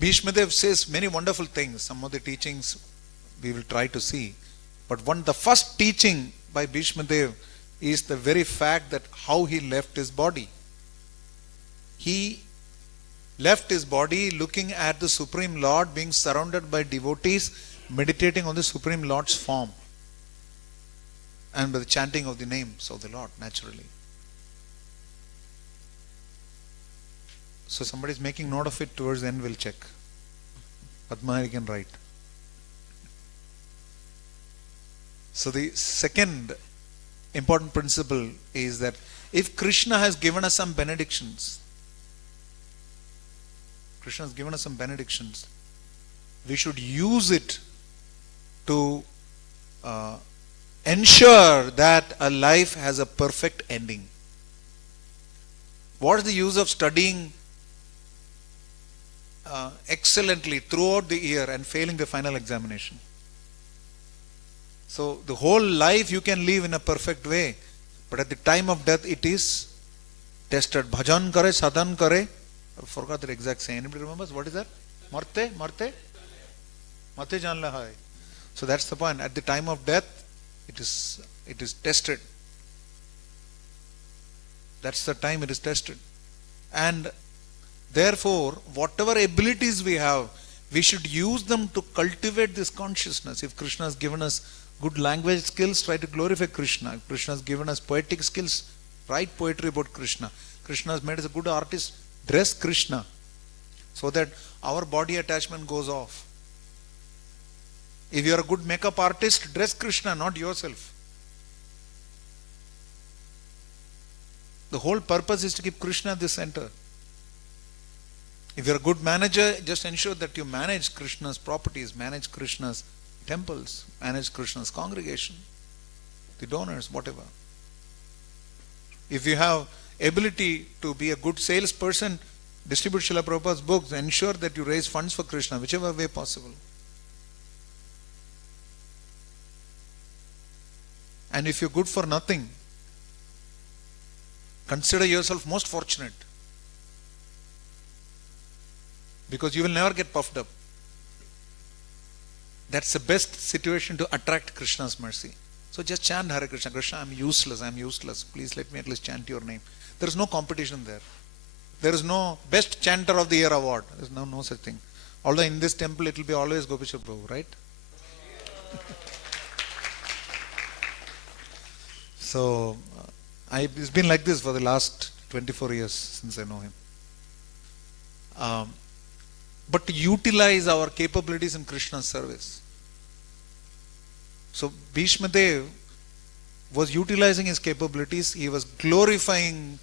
Bhishma Dev says many wonderful things. Some of the teachings we will try to see. But the first teaching by Bhishma Dev is the very fact that how he left his body. He left his body looking at the Supreme Lord, being surrounded by devotees, meditating on the Supreme Lord's form, and by the chanting of the names of the Lord, naturally. So somebody is making note of it. Towards the end we'll check. Padma, you can write. So the second important principle is that if Krishna has given us some benedictions, we should use it to ensure that a life has a perfect ending. What is the use of studying excellently throughout the year and failing the final examination? So the whole life you can live in a perfect way, but at the time of death it is tested. Bhajan kare, sadhan kare. I forgot the exact saying. Anybody remembers? What is that? Marte janla hai. So that's the point. At the time of death, it is tested. That's the time it is tested. And therefore, whatever abilities we have, we should use them to cultivate this consciousness. If Krishna has given us good language skills, try to glorify Krishna. If Krishna has given us poetic skills, write poetry about Krishna. Krishna has made us a good artist. Dress Krishna so that our body attachment goes off. If you are a good makeup artist, dress Krishna, not yourself. The whole purpose is to keep Krishna at the center. If you are a good manager, just ensure that you manage Krishna's properties, manage Krishna's temples, manage Krishna's congregation, the donors, whatever. If you have ability to be a good salesperson, distribute Srila Prabhupada's books, ensure that you raise funds for Krishna, whichever way possible. And if you're good for nothing, consider yourself most fortunate. because you will never get puffed up. That's the best situation to attract Krishna's mercy. So just chant Hare Krishna. Krishna, I'm useless. Please let me at least chant your name. There is no competition there. There is no best chanter of the year award. There is no such thing. Although in this temple it will be always Gopishwar Prabhu, right? So it's been like this for the last 24 years since I know him. But to utilize our capabilities in Krishna's service. So Bhishma Dev was utilizing his capabilities. He was glorifying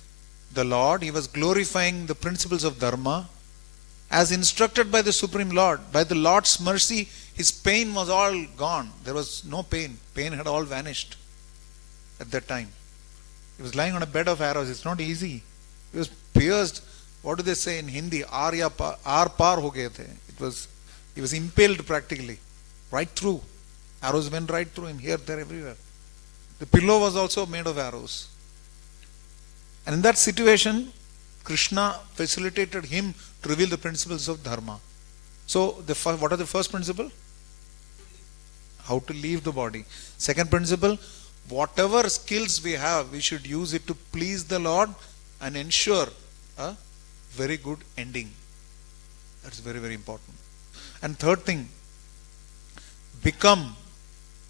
the Lord. He was glorifying the principles of Dharma as instructed by the Supreme Lord. By the Lord's mercy, his pain was all gone. There was no pain. Pain had all vanished at that time. He was lying on a bed of arrows. It's not easy. He was pierced. What do they say in Hindi? Aar par ho gaye the. He was impaled practically, right through. Arrows went right through him, here, there, everywhere. The pillow was also made of arrows. And in that situation, Krishna facilitated him to reveal the principles of Dharma. So, what are the first principle? How to leave the body. Second principle, whatever skills we have, we should use it to please the Lord and ensure a very good ending. That's very, very important. And third thing, become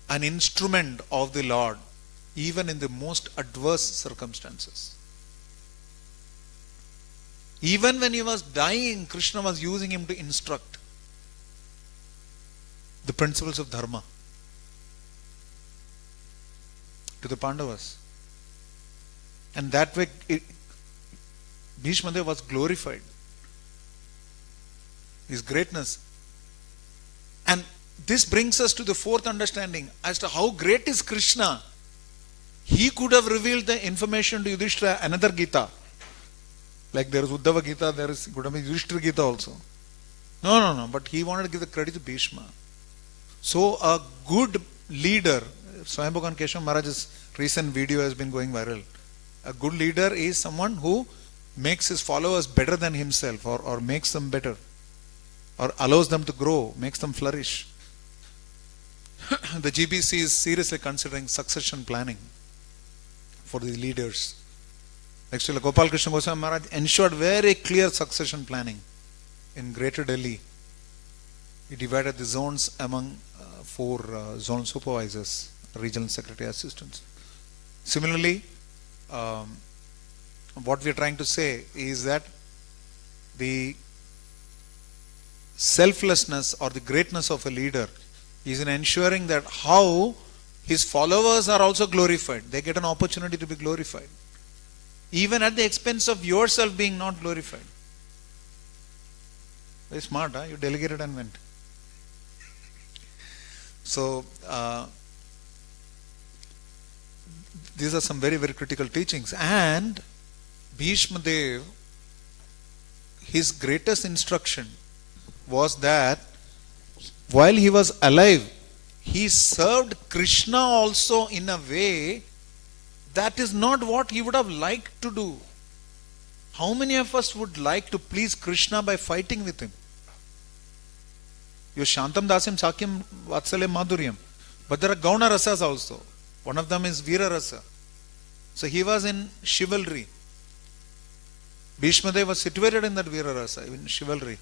an instrument of the Lord even in the most adverse circumstances. Even when he was dying, Krishna was using him to instruct the principles of Dharma to the Pandavas. And that way, Bhishma Dev was glorified. His greatness. And this brings us to the fourth understanding as to how great is Krishna. He could have revealed the information to Yudhishthira, another Gita. Like there is Uddhava Gita, there is could have been Yudhishthira Gita also. No. But he wanted to give the credit to Bhishma. So a good leader, Swayambhuvan Keshav Maharaj's recent video has been going viral. A good leader is someone who makes his followers better than himself, or makes them better, or allows them to grow, makes them flourish. The GBC is seriously considering succession planning for the leaders. Actually, Gopal Krishna Goswami Maharaj ensured very clear succession planning in Greater Delhi. He divided the zones among 4 zone supervisors, regional secretary assistants. Similarly, what we are trying to say is that the selflessness or the greatness of a leader is in ensuring that how his followers are also glorified. They get an opportunity to be glorified, even at the expense of yourself being not glorified. Very smart, huh? You delegated and went. So, these are some very, very critical teachings. And Bhishma Dev, his greatest instruction was that while he was alive, he served Krishna also in a way that is not what he would have liked to do. How many of us would like to please Krishna by fighting with him? You're Shantam Dasyam Sakyam Vatsalyam Madhuryam. But there are Gauna Rasas also. One of them is Veera Rasa. So he was in chivalry. Bhishma Dev was situated in that Veera Rasa, in chivalry.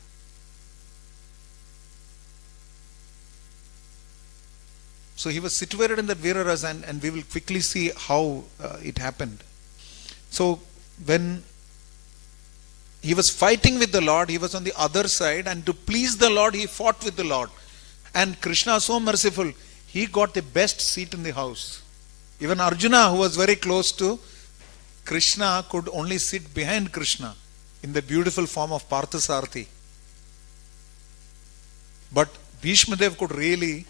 So he was situated in that Veera Rasa, and we will quickly see how it happened. So when he was fighting with the Lord, he was on the other side, and to please the Lord, he fought with the Lord. And Krishna is so merciful, he got the best seat in the house. Even Arjuna, who was very close to Krishna, could only sit behind Krishna in the beautiful form of Parthasarathi. But Bhishma Dev could really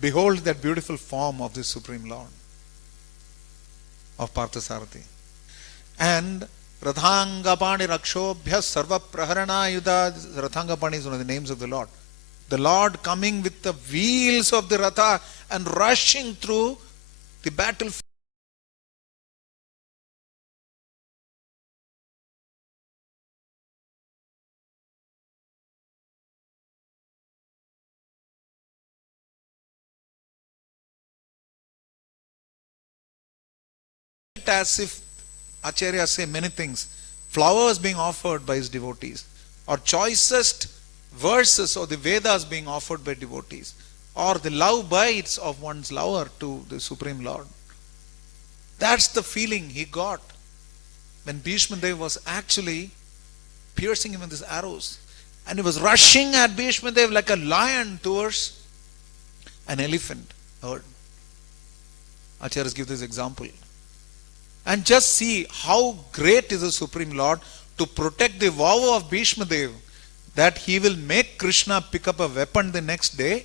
behold that beautiful form of the Supreme Lord, of Parthasarathi. And Rathangapani Rakshobhya Sarva Praharana Yuddha. Rathangapani is one of the names of the Lord. The Lord coming with the wheels of the Ratha and rushing through the battlefield. felt as if, Acharyas say many things, flowers being offered by his devotees, or choicest verses of the Vedas being offered by devotees, or the love bites of one's lover to the Supreme Lord. That's the feeling he got when Bhishma Dev was actually piercing him with his arrows. And he was rushing at Bhishma Dev like a lion towards an elephant herd. Acharyas give this example. And just see how great is the Supreme Lord to protect the vow of Bhishma Dev that he will make Krishna pick up a weapon the next day.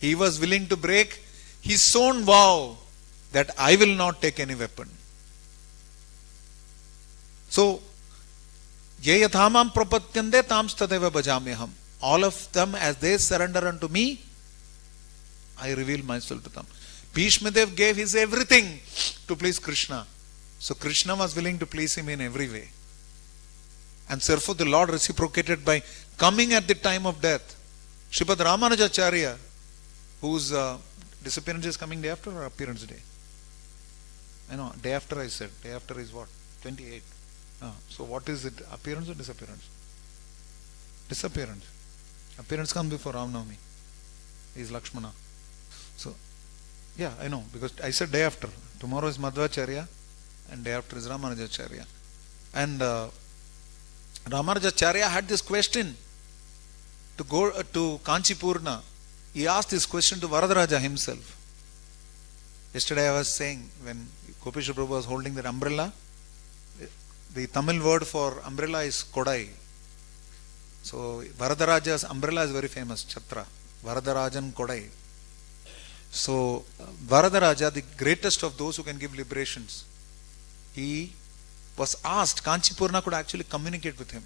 He was willing to break his own vow that I will not take any weapon. So, 𝒍𝒐𝒂𝒚𝒔 प्रपद्यन्ते तां तदेव भजाम्यहम्. All of them, as they surrender unto me, I reveal myself to them. Bhishma Dev gave his everything to please Krishna. So Krishna was willing to please him in every way. And therefore the Lord reciprocated by coming at the time of death. Sripad Ramanujacharya, whose disappearance is coming day after or appearance day? I know, day after I said. Day after is what? 28. So what is it? Appearance or disappearance? Disappearance. Appearance comes before Ram Navami. He is Lakshmana. So, yeah, I know, because I said day after. Tomorrow is Madhvacharya and day after is Ramanujacharya. And Ramanujacharya had this question to go to Kanchipurna. He asked this question to Varadaraja himself. Yesterday I was saying, when Gopeshwar Prabhu was holding that umbrella, the Tamil word for umbrella is Kodai. So Varadaraja's umbrella is very famous, Chhatra. Varadarajan Kodai. So Varadaraja, the greatest of those who can give liberations, he was asked, Kanchipurna could actually communicate with him.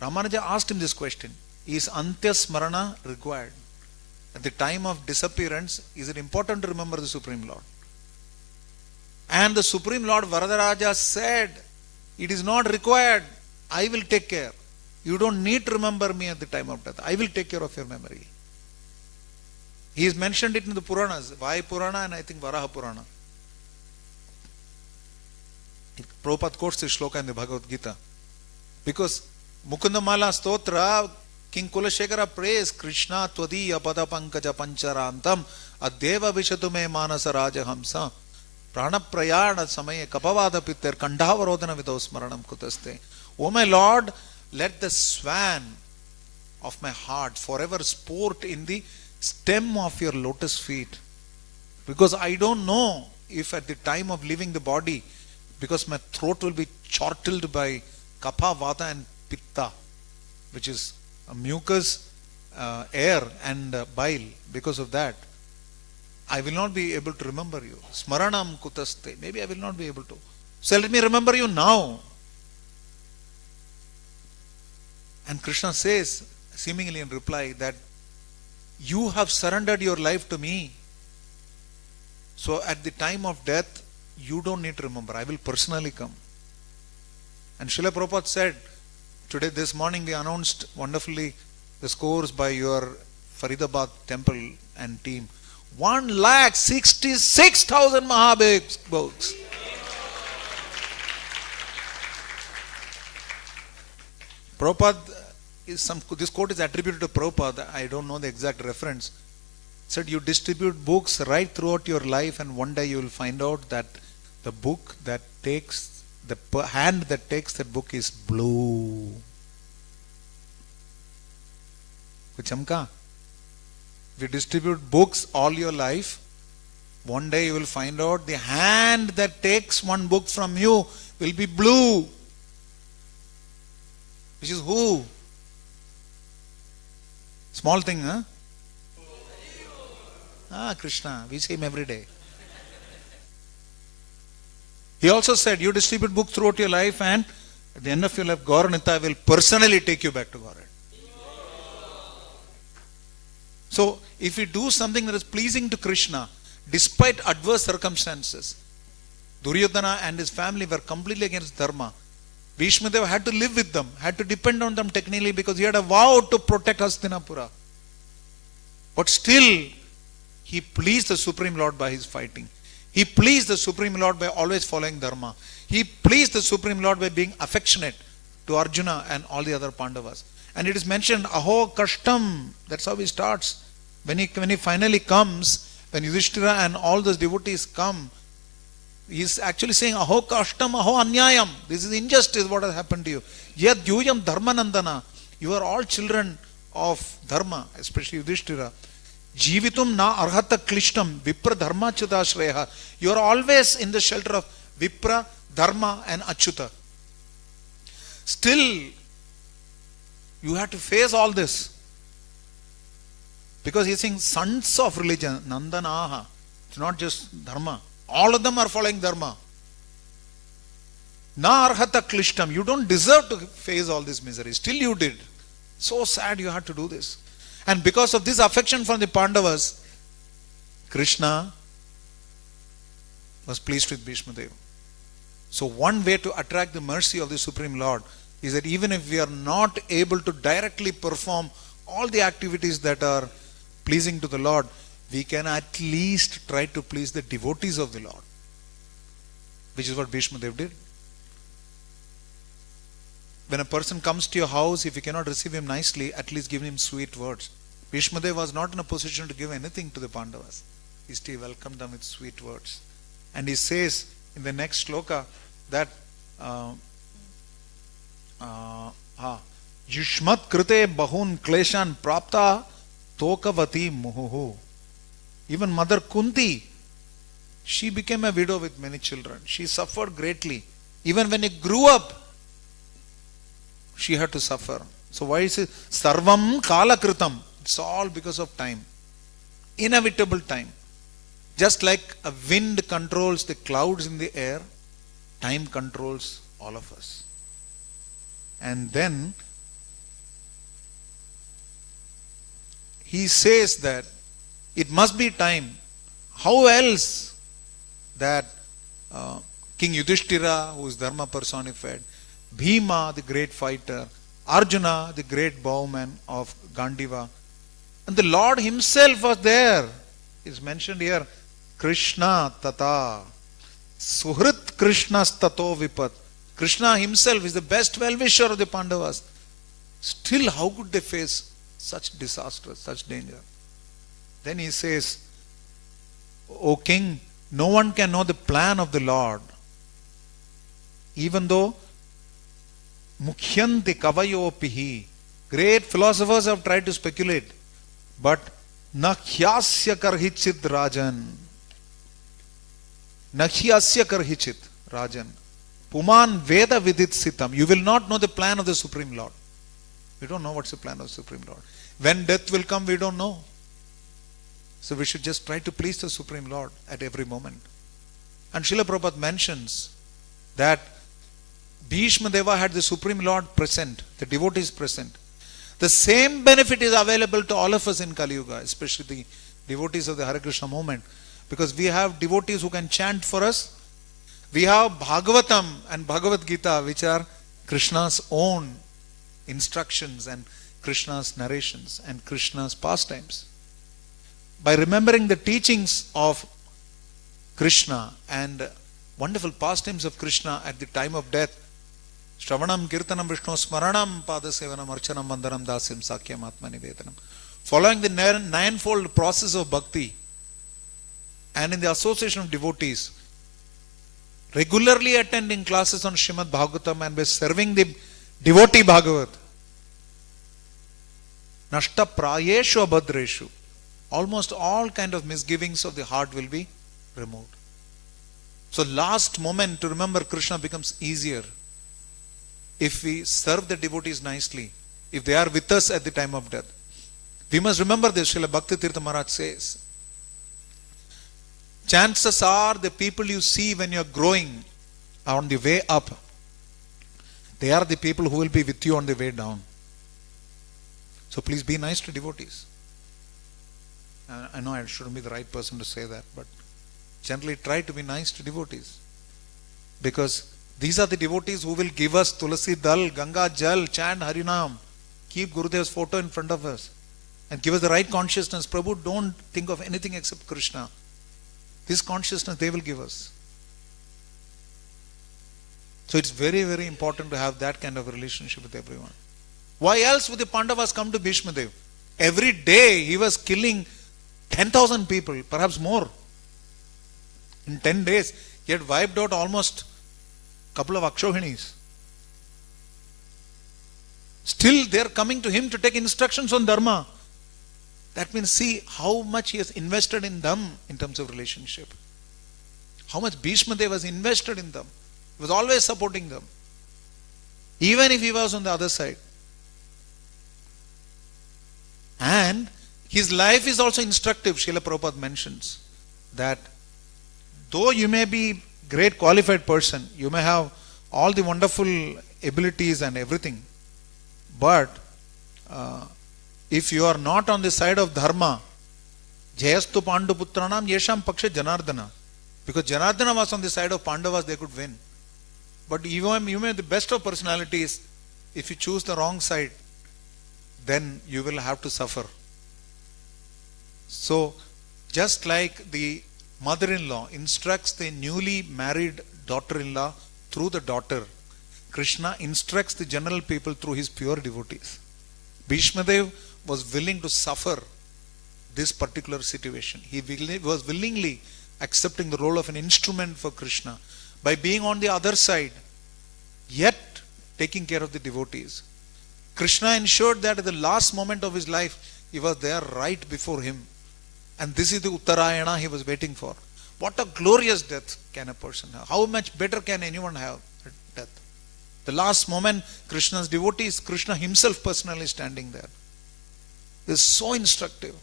Ramanuja asked him this question: is Antya Smarana required? At the time of disappearance, is it important to remember the Supreme Lord? And the Supreme Lord Varadaraja said, it is not required. I will take care. You don't need to remember me at the time of death. I will take care of your memory. He has mentioned it in the Puranas, Vayu Purana and I think Varaha Purana. Prabhupada quotes this shloka in the Bhagavad Gita. Because Mukundamala Stotra, King Kulashekara prays Krishna Tvadiya Pada Pankaja Pancharantam Adeva Vishatume Manasa Rajahamsa Prana Prayana Samaye Kapavada Pitter Kandhavarodana Vidosmaranam Kutaste. O my Lord, let the swan of my heart forever sport in the stem of your lotus feet. Because I don't know if at the time of leaving the body, because my throat will be chortled by kapha, vata and pitta, which is a mucus, air and bile. Because of that, I will not be able to remember you. Smaranam kutaste. Maybe I will not be able to. So let me remember you now. And Krishna says, seemingly in reply, that you have surrendered your life to me. So at the time of death, you don't need to remember. I will personally come. And Srila Prabhupada said, today, this morning, we announced wonderfully the scores by your Faridabad temple and team. 1,66,000 Mahabhaks books. Prabhupada this quote is attributed to Prabhupada. I don't know the exact reference. Said, you distribute books right throughout your life, and one day you will find out that the book that takes, the hand that takes that book is blue. Kuchamka. If you distribute books all your life, one day you will find out the hand that takes one book from you will be blue. Which is who? Small thing, huh? Krishna. We see him every day. He also said, you distribute books throughout your life, and at the end of your life, Gaura will personally take you back to Gaura. So, if we do something that is pleasing to Krishna, despite adverse circumstances, Duryodhana and his family were completely against Dharma. Bhishma Deva had to live with them, had to depend on them technically, because he had a vow to protect Hastinapura. But still, he pleased the Supreme Lord by his fighting. He pleased the Supreme Lord by always following Dharma. He pleased the Supreme Lord by being affectionate to Arjuna and all the other Pandavas. And it is mentioned, Aho Kashtam. That's how he starts. When he finally comes, when Yudhishthira and all those devotees come, he's actually saying, Aho Kashtam, Aho Anyayam. This is injustice what has happened to you. Yad Yuyam Dharmanandana. You are all children of Dharma, especially Yudhishthira. Jivitum na arhata klishtam vipra dharma achyuta shreya. You are always in the shelter of Vipra, Dharma and Achyuta. Still, you have to face all this. Because he's saying sons of religion, Nandanaha. It's not just Dharma. All of them are following Dharma. Na arhata klishtam. You don't deserve to face all this misery. Still you did. So sad you had to do this. And because of this affection from the Pandavas, Krishna was pleased with Bhishma Deva. So one way to attract the mercy of the Supreme Lord is that even if we are not able to directly perform all the activities that are pleasing to the Lord, we can at least try to please the devotees of the Lord. Which is what Bhishma Deva did. When a person comes to your house, if you cannot receive him nicely, at least give him sweet words. Bhishma Deva was not in a position to give anything to the Pandavas. He still welcomed them with sweet words. And he says in the next shloka that Yushmat krite bahun kleshan prapta 𝒂𝒏𝒕 muhuhu. Even Mother Kunti, she became a widow with many children. She suffered greatly. Even when he grew up, she had to suffer. So why is it sarvam kalakritam? It's all because of time. Inevitable time. Just like a wind controls the clouds in the air, time controls all of us. And then he says that it must be time. How else that King Yudhishthira, who is Dharma personified, Bhima, the great fighter, Arjuna, the great bowman of Gandiva, and the Lord himself was there. It's mentioned here, Krishna tata, Suhrit Krishna stato vipat. Krishna himself is the best well-wisher of the Pandavas. Still, how could they face such disaster, such danger? Then he says, O king, no one can know the plan of the Lord. Even though Mukhyanti 𝒂𝐻𝐽𝐼𝐍. Great philosophers have tried to speculate. But na hyasya karhichit rajan. Na hyasya karhichit rajan. Puman veda vidit sitam. You will not know the plan of the Supreme Lord. We don't know what's the plan of the Supreme Lord. When death will come, we don't know. So we should just try to please the Supreme Lord at every moment. And Srila Prabhupada mentions that Bhishma Deva had the Supreme Lord present, the devotees present. The same benefit is available to all of us in Kali Yuga, especially the devotees of the Hare Krishna movement. Because we have devotees who can chant for us. We have Bhagavatam and Bhagavad Gita, which are Krishna's own instructions and Krishna's narrations and Krishna's pastimes. By remembering the teachings of Krishna and wonderful pastimes of Krishna at the time of death, Shravanam, Kirtanam, Vishnu, Smaranam, Padasevanam, Archanam, Vandanam, Dasyam, Sakyam, Atmanivedanam. Following the ninefold process of bhakti and in the association of devotees, regularly attending classes on Srimad Bhagavatam and by serving the devotee Bhagavat, Nashta Prayeshu Abhadreshu, almost all kind of misgivings of the heart will be removed. So last moment to remember Krishna becomes easier if we serve the devotees nicely, if they are with us at the time of death. We must remember this. Srila Bhakti Tirtha Maharaj says, chances are the people you see when you are growing on the way up, they are the people who will be with you on the way down. So please be nice to devotees. I know I shouldn't be the right person to say that, but generally try to be nice to devotees. Because these are the devotees who will give us Tulasi Dal, Ganga Jal, chant Harinam, keep Gurudev's photo in front of us and give us the right consciousness. Prabhu, don't think of anything except Krishna. This consciousness they will give us. So it's very, very important to have that kind of a relationship with everyone. Why else would the Pandavas come to Bhishma Dev? Every day he was killing 10,000 people, perhaps more. In 10 days, he had wiped out almost a couple of Akshohinis. Still they are coming to him to take instructions on Dharma. That means see how much he has invested in them in terms of relationship. How much Bhishma Dev was invested in them. He was always supporting them. Even if he was on the other side. And his life is also instructive. Srila Prabhupada mentions that though you may be great qualified person, you may have all the wonderful abilities and everything, but if you are not on the side of Dharma, Jayastu Pandu Putranam Yesham Pakshe Janardana. Because Janardana was on the side of Pandavas, they could win. But you may have the best of personalities. If you choose the wrong side, then you will have to suffer. So, just like the mother-in-law instructs the newly married daughter-in-law through the daughter, Krishna instructs the general people through his pure devotees. Bhishma Dev was willing to suffer this particular situation. He was willingly accepting the role of an instrument for Krishna by being on the other side, yet taking care of the devotees. Krishna ensured that at the last moment of his life, he was there right before him. And this is the Uttarayana he was waiting for. What a glorious death can a person have. How much better can anyone have death? The last moment, Krishna's devotees, Krishna himself personally standing there. This is so instructive.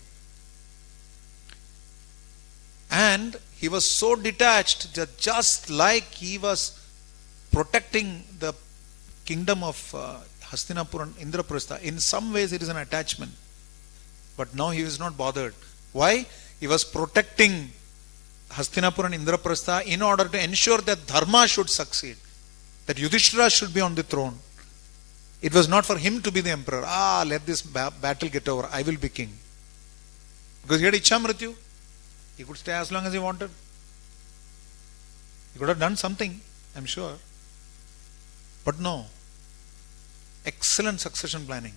And he was so detached that just like he was protecting the kingdom of Hastinapur and Indraprastha, in some ways it is an attachment. But now he is not bothered. Why? He was protecting Hastinapur and Indraprastha in order to ensure that Dharma should succeed. That Yudhishthira should be on the throne. It was not for him to be the emperor. Let this battle get over. I will be king. Because he had Ichha Mrityu. He could stay as long as he wanted. He could have done something, I'm sure. But no. Excellent succession planning.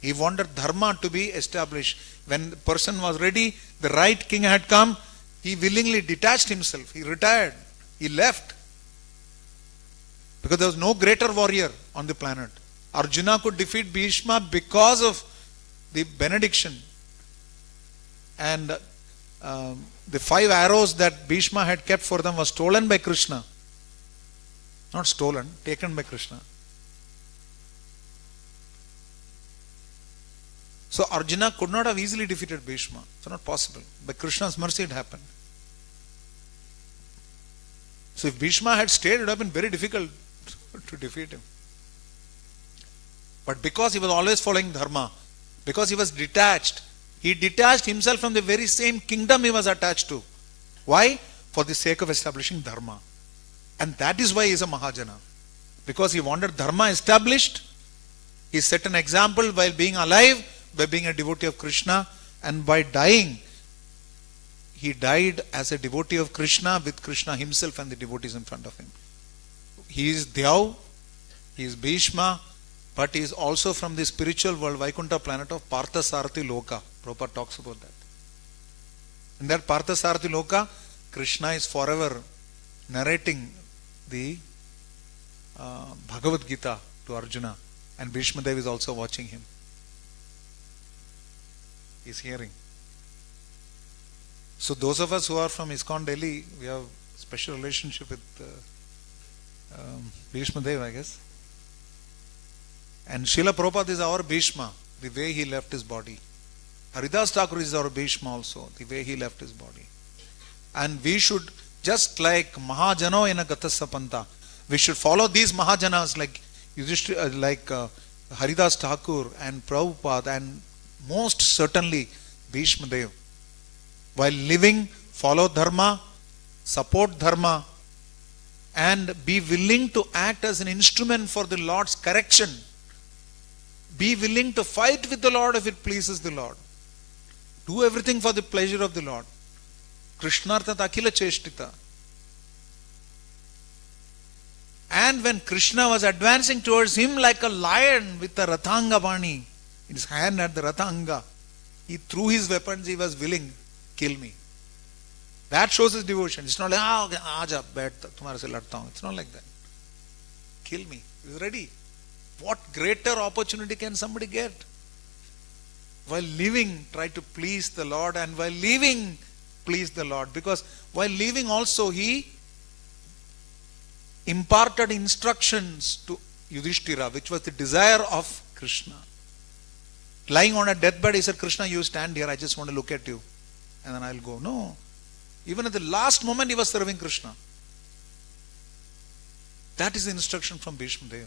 He wanted Dharma to be established. When the person was ready, the right king had come, he willingly detached himself. He retired. He left. Because there was no greater warrior on the planet. Arjuna could defeat Bhishma because of the benediction. And the 5 arrows that Bhishma had kept for them was stolen by Krishna. Not stolen, taken by Krishna. So Arjuna could not have easily defeated Bhishma. It's not possible. By Krishna's mercy it happened. So if Bhishma had stayed, it would have been very difficult to defeat him. But because he was always following Dharma, because he was detached, he detached himself from the very same kingdom he was attached to. Why? For the sake of establishing Dharma. And that is why he is a Mahajana. Because he wanted Dharma established, he set an example while being alive, by being a devotee of Krishna, and by dying, he died as a devotee of Krishna with Krishna himself and the devotees in front of him. He is Dhyav, he is Bhishma, but he is also from the spiritual world, Vaikuntha planet of Parthasarathi Loka. Prabhupada talks about that. In that Parthasarathi Loka, Krishna is forever narrating the Bhagavad Gita to Arjuna, and Bhishma Dev is also watching him. He is hearing. So those of us who are from Iskcon Delhi, we have a special relationship with Bhishma Dev, I guess. And Srila Prabhupada is our Bhishma, the way he left his body. Haridas Thakur is our Bhishma also, the way he left his body. And we should, just like Mahajano in a Gatasapanta, we should follow these Mahajanas like Haridas Thakur and Prabhupada, and most certainly Bhishma Dev. While living, follow Dharma, support Dharma, and be willing to act as an instrument for the Lord's correction. Be willing to fight with the Lord if it pleases the Lord. Do everything for the pleasure of the Lord. Krishnarthat Akhila Cheshtita. And when Krishna was advancing towards him like a lion with a Rathanga Bani, in his hand at the Rathanga, he threw his weapons, he was willing, kill me. That shows his devotion. It's not like, Aaja, baith, tumhare se ladta hu. It's not like that. Kill me. He was ready. What greater opportunity can somebody get? While living, try to please the Lord, and while leaving, please the Lord. Because while leaving also, he imparted instructions to Yudhishthira, which was the desire of Krishna. Lying on a deathbed, he said, Krishna, you stand here, I just want to look at you, and then I'll go. No. Even at the last moment, he was serving Krishna. That is the instruction from Bhishma Dev.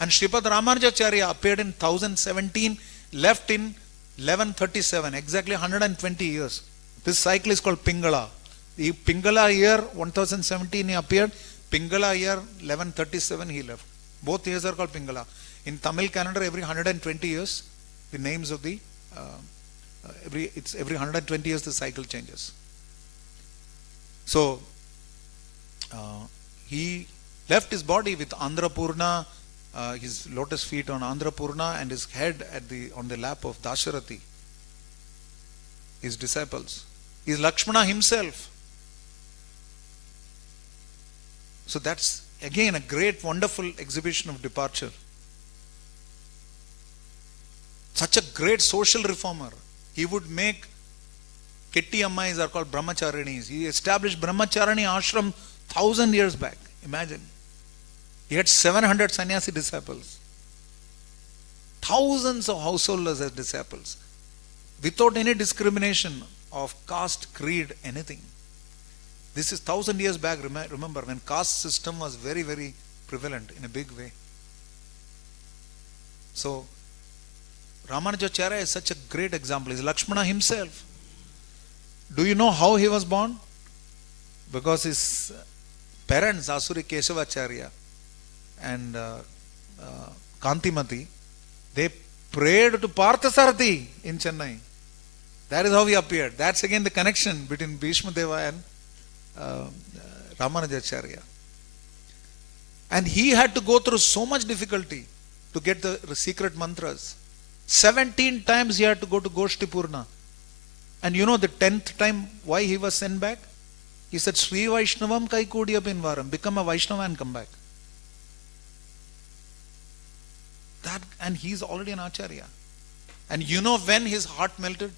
And Sripad Ramanujacharya appeared in 1017, left in 1137, exactly 120 years. This cycle is called Pingala. The Pingala year 1017 he appeared, Pingala year 1137 he left. Both years are called Pingala. In Tamil calendar, every 120 years, the names of the every 120 years the cycle changes. So he left his body with Andrapurna, his lotus feet on Andrapurna, and his head on the lap of Dasharathi, his disciples. He is Lakshmana himself. So that's again a great, wonderful exhibition of departure. Such a great social reformer. He would make Ketti Ammais are called Brahmacharinis. He established Brahmacharani ashram 1000 years back. Imagine. He had 700 sannyasi disciples. Thousands of householders as disciples. Without any discrimination of caste, creed, anything. This is 1000 years back, remember, when caste system was very, very prevalent in a big way. So, Ramanujacharya is such a great example. He is Lakshmana himself. Do you know how he was born? Because his parents, Asuri Keshavacharya and Kantimati, they prayed to Parthasarathi in Chennai. That is how he appeared. That's again the connection between Bhishma Deva and Ramanujacharya. And he had to go through so much difficulty to get the secret mantras. 17 times he had to go to Goshti Purna. And you know the 10th time why he was sent back? He said, Sri Vaishnavam 𝒂𝐻𝐻𝐈𝐍, become a Vaishnava and come back. And he is already an Acharya. And you know when his heart melted?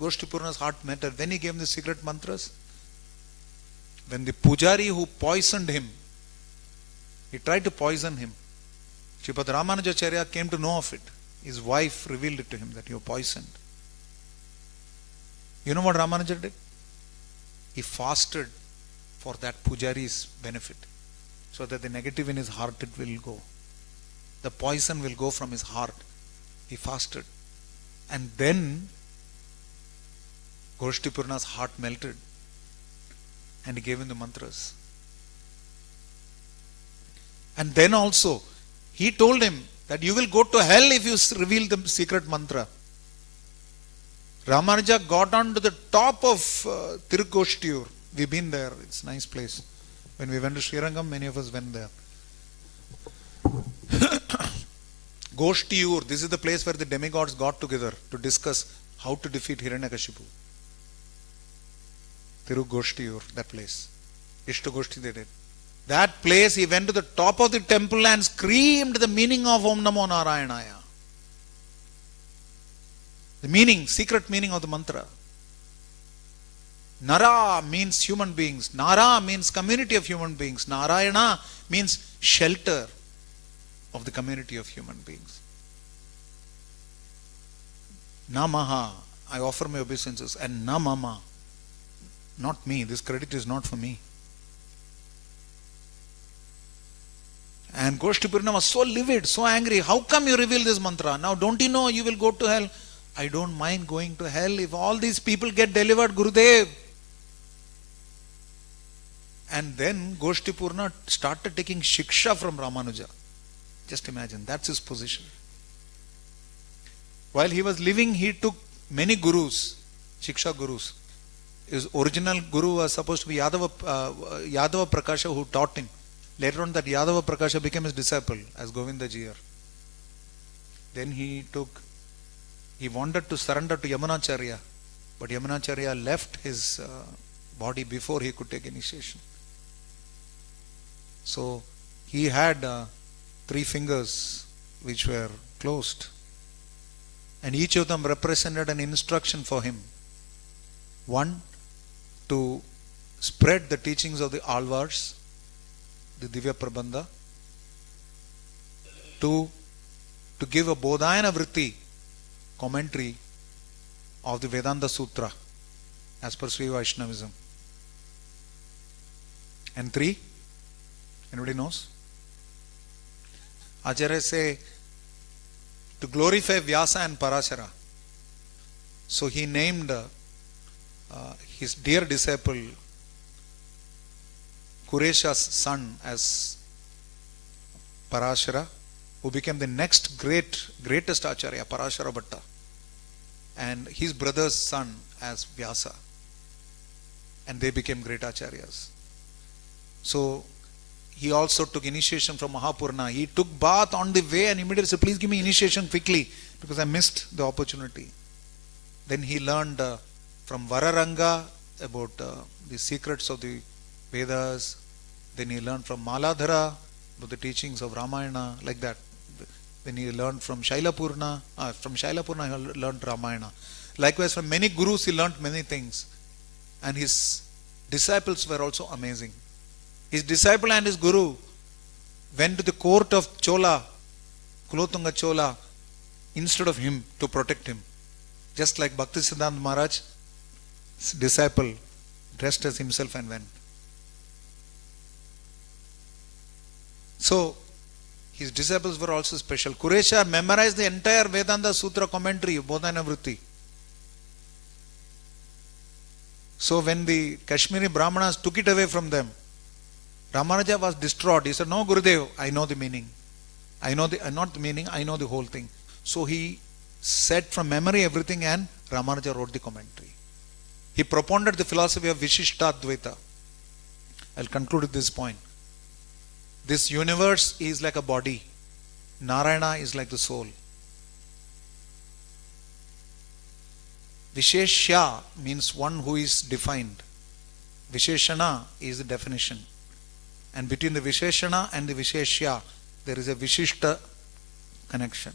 Goshti Purna's heart melted. When he gave him the secret mantras? When the pujari who poisoned him, he tried to poison him. Sripad Ramanujacharya came to know of it. His wife revealed it to him that you are poisoned. You know what Ramanuja did? He fasted for that pujari's benefit, so that the negative in his heart it will go. The poison will go from his heart. He fasted. And then Goshti Purna's heart melted and he gave him the mantras. And then also he told him that you will go to hell if you reveal the secret mantra. Ramanuja got on to the top of Tirugoshtiyur. We've been there. It's a nice place. When we went to Srirangam, many of us went there. Goshtiyur, this is the place where the demigods got together to discuss how to defeat Hiranyakashipu. Tirugoshtiyur, that place. Ishtagoshti they did. That place, he went to the top of the temple and screamed the meaning of Om Namo Narayanaya. The meaning, secret meaning of the mantra. Nara means human beings. Nara means community of human beings. Narayana means shelter of the community of human beings. Namaha, I offer my obeisances, and Namama, not me. This credit is not for me. And Goshti Purna was so livid, so angry. How come you reveal this mantra? Now don't you know you will go to hell? I don't mind going to hell if all these people get delivered, Gurudev. And then Goshti Purna started taking shiksha from Ramanuja. Just imagine, that's his position. While he was living, he took many gurus, shiksha gurus. his original guru was supposed to be Yadava Prakasha, who taught him. Later on, that Yadava Prakasha became his disciple as Govindajiyar. Then he wanted to surrender to Yamunacharya, but Yamunacharya left his body before he could take initiation. So he had 3 fingers which were closed, and each of them represented an instruction for him. One, to spread the teachings of the Alvars, the Divya Prabandha. 2, to give a Bodhayana Vritti commentary of the Vedanta Sutra as per Sri Vaishnavism. And 3, anybody knows? Acharya say to glorify Vyasa and Parashara. So he named his dear disciple Kuresha's son as Parashara, who became the next greatest Acharya, Parashara Bhatta, and his brother's son as Vyasa, and they became great Acharyas. So he also took initiation from Mahapurna. He took bath on the way and immediately said, please give me initiation quickly, because I missed the opportunity. Then he learned from Vararanga about the secrets of the Vedas. Then he learned from Maladhara about the teachings of Ramayana, like that. Then he learned from Shailapurna. From Shailapurna he learned Ramayana. Likewise, from many gurus he learned many things. And his disciples were also amazing. His disciple and his guru went to the court of Chola, Kulotunga Chola, instead of him, to protect him. Just like Bhaktisiddhanta Maharaj's disciple dressed as himself and went. So, his disciples were also special. Kuresha memorized the entire Vedanta Sutra commentary of Bodhayana Vritti. So, when the Kashmiri Brahmanas took it away from them, Ramanuja was distraught. He said, no, Gurudev, I know the meaning. Not the meaning, I know the whole thing. So, he said from memory everything, and Ramanuja wrote the commentary. He propounded the philosophy of Vishishta Advaita. I'll conclude with this point. This universe is like a body. Narayana is like the soul. Visheshya means one who is defined. Visheshana is the definition. And between the Visheshana and the Visheshya, there is a Vishishta connection.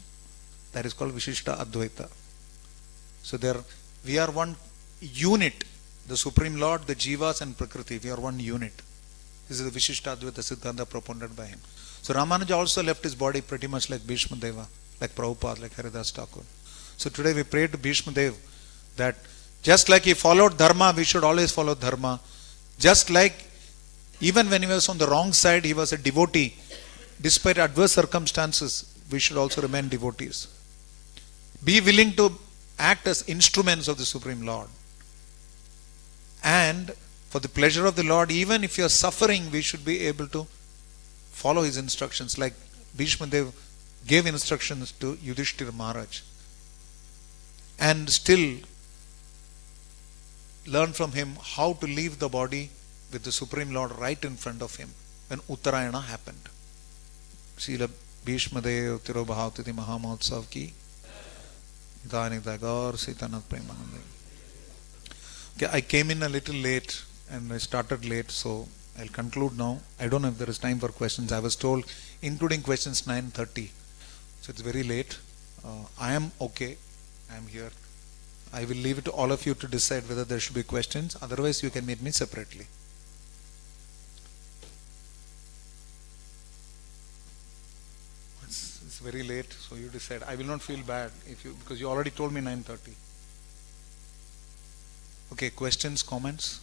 That is called Vishishta Advaita. So we are one unit. The Supreme Lord, the Jivas and Prakriti, we are one unit. This is the Vishishta Advaita Siddhanta propounded by him. So Ramanuja also left his body pretty much like Bhishma Deva, like Prabhupada, like Haridas Thakur. So today we pray to Bhishma Dev that just like he followed Dharma, we should always follow Dharma. Just like even when he was on the wrong side, he was a devotee. Despite adverse circumstances, we should also remain devotees. Be willing to act as instruments of the Supreme Lord. And for the pleasure of the Lord, even if you are suffering, we should be able to follow his instructions. Like Bhishma Dev gave instructions to Yudhishthira Maharaj. And still learn from him how to leave the body with the Supreme Lord right in front of him when Uttarayana happened. Srila Bhishma Dev 𝒍𝒂𝒏𝒕 Mahamotsav ki Dhanita Gaur Sitanath Premanande. Okay, I came in a little late and I started late, so I'll conclude now. I don't know if there is time for questions. I was told including questions 9:30. So it's very late. I am okay. I am here. I will leave it to all of you to decide whether there should be questions. Otherwise, you can meet me separately. It's very late, so you decide. I will not feel bad because you already told me 9:30. Okay, questions, comments?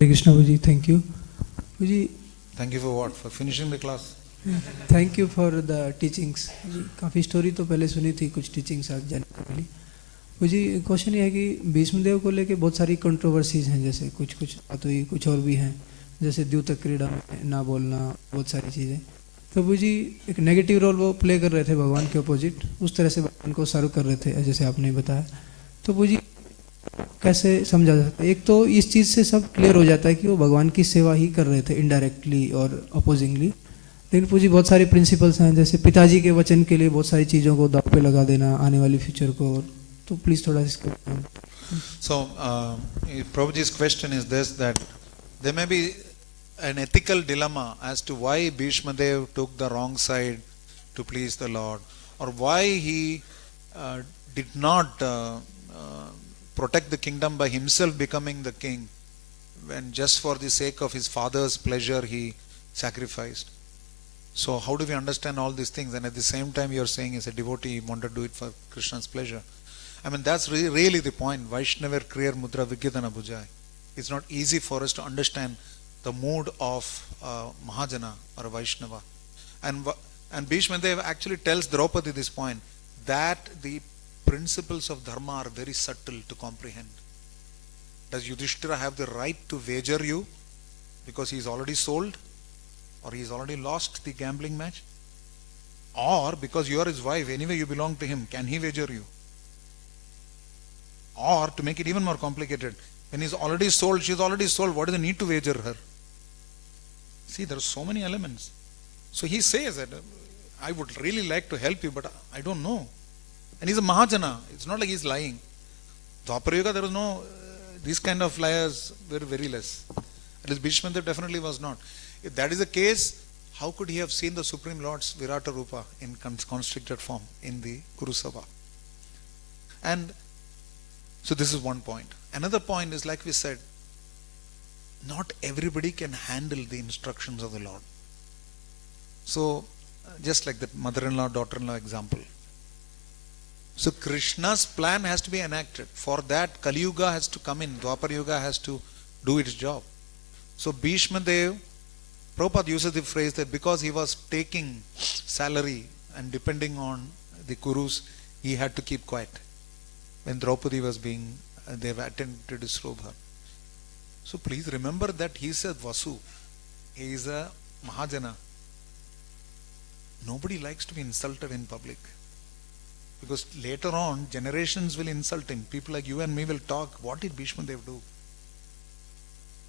Hare Krishna Prabhuji, thank you. Prabhuji, Thank you for what? For finishing the class? Thank you for the teachings. काफ़ी story तो पहले सुनी थी, कुछ teachings आज जानने को मिली। मुझे क्वेश्चन ये है कि भीष्मदेव को लेके बहुत सारी कंट्रोवर्सीज हैं, जैसे कुछ बात हुई, कुछ और भी हैं, जैसे द्यूत क्रीड़ा में ना बोलना, बहुत सारी चीज़ें। प्रभु जी एक नेगेटिव रोल वो प्ले कर रहे थे भगवान के अपोजिट, उस तरह से भगवान को सर्व कर रहे थे जैसे आपने बताया। तो प्रभु जी कैसे समझा जा सकता है? एक तो इस चीज़ से सब क्लियर हो जाता है कि वो भगवान की सेवा ही कर रहे थे इनडायरेक्टली और अपोजिंगली, लेकिन प्रभु जी बहुत सारे प्रिंसिपल्स हैं, जैसे पिताजी के वचन के लिए बहुत सारी चीज़ों को दाव पे लगा देना आने वाली फ्यूचर को, तो प्लीज़ थोड़ा इसको। So, Prabhuji's question is this, that there may be an ethical dilemma as to why Bhishma Dev took the wrong side to please the Lord, or why he did not protect the kingdom by himself becoming the king, when just for the sake of his father's pleasure he sacrificed. So how do we understand all these things? And at the same time you are saying as a devotee you want to do it for Krishna's pleasure. I mean, that's really the point. Vaishnava kriya mudra vigyatana bhujai. It's not easy for us to understand the mood of Mahajana or a Vaishnava. And Bhishma Dev actually tells Draupadi this point, that the principles of dharma are very subtle to comprehend. Does Yudhishthira have the right to wager you because he is already sold, or he has already lost the gambling match? Or because you are his wife, anyway you belong to him, can he wager you? Or to make it even more complicated, when he is already sold, she is already sold, what is the need to wager her? See, there are so many elements. So he says that I would really like to help you, but I don't know. And he's a Mahajana. It's not like he's lying. Dwapara Yuga, there was no, these kind of liars were very less. At least Bhishma Dev definitely was not. If that is the case, how could he have seen the Supreme Lord's Virata Rupa in constricted form in the Kuru Sabha? And so this is one point. Another point is, like we said, not everybody can handle the instructions of the Lord. So, just like that mother-in-law, daughter-in-law example. So, Krishna's plan has to be enacted. For that, Kali Yuga has to come in. Dwapara Yuga has to do its job. So, Bhishma Dev, Prabhupada uses the phrase that because he was taking salary and depending on the Kurus, he had to keep quiet. When Draupadi was being, they have attempted to disrobe her. So please remember that he is a Vasu. He is a Mahajana. Nobody likes to be insulted in public. Because later on, generations will insult him. People like you and me will talk, what did Bhishma Dev do?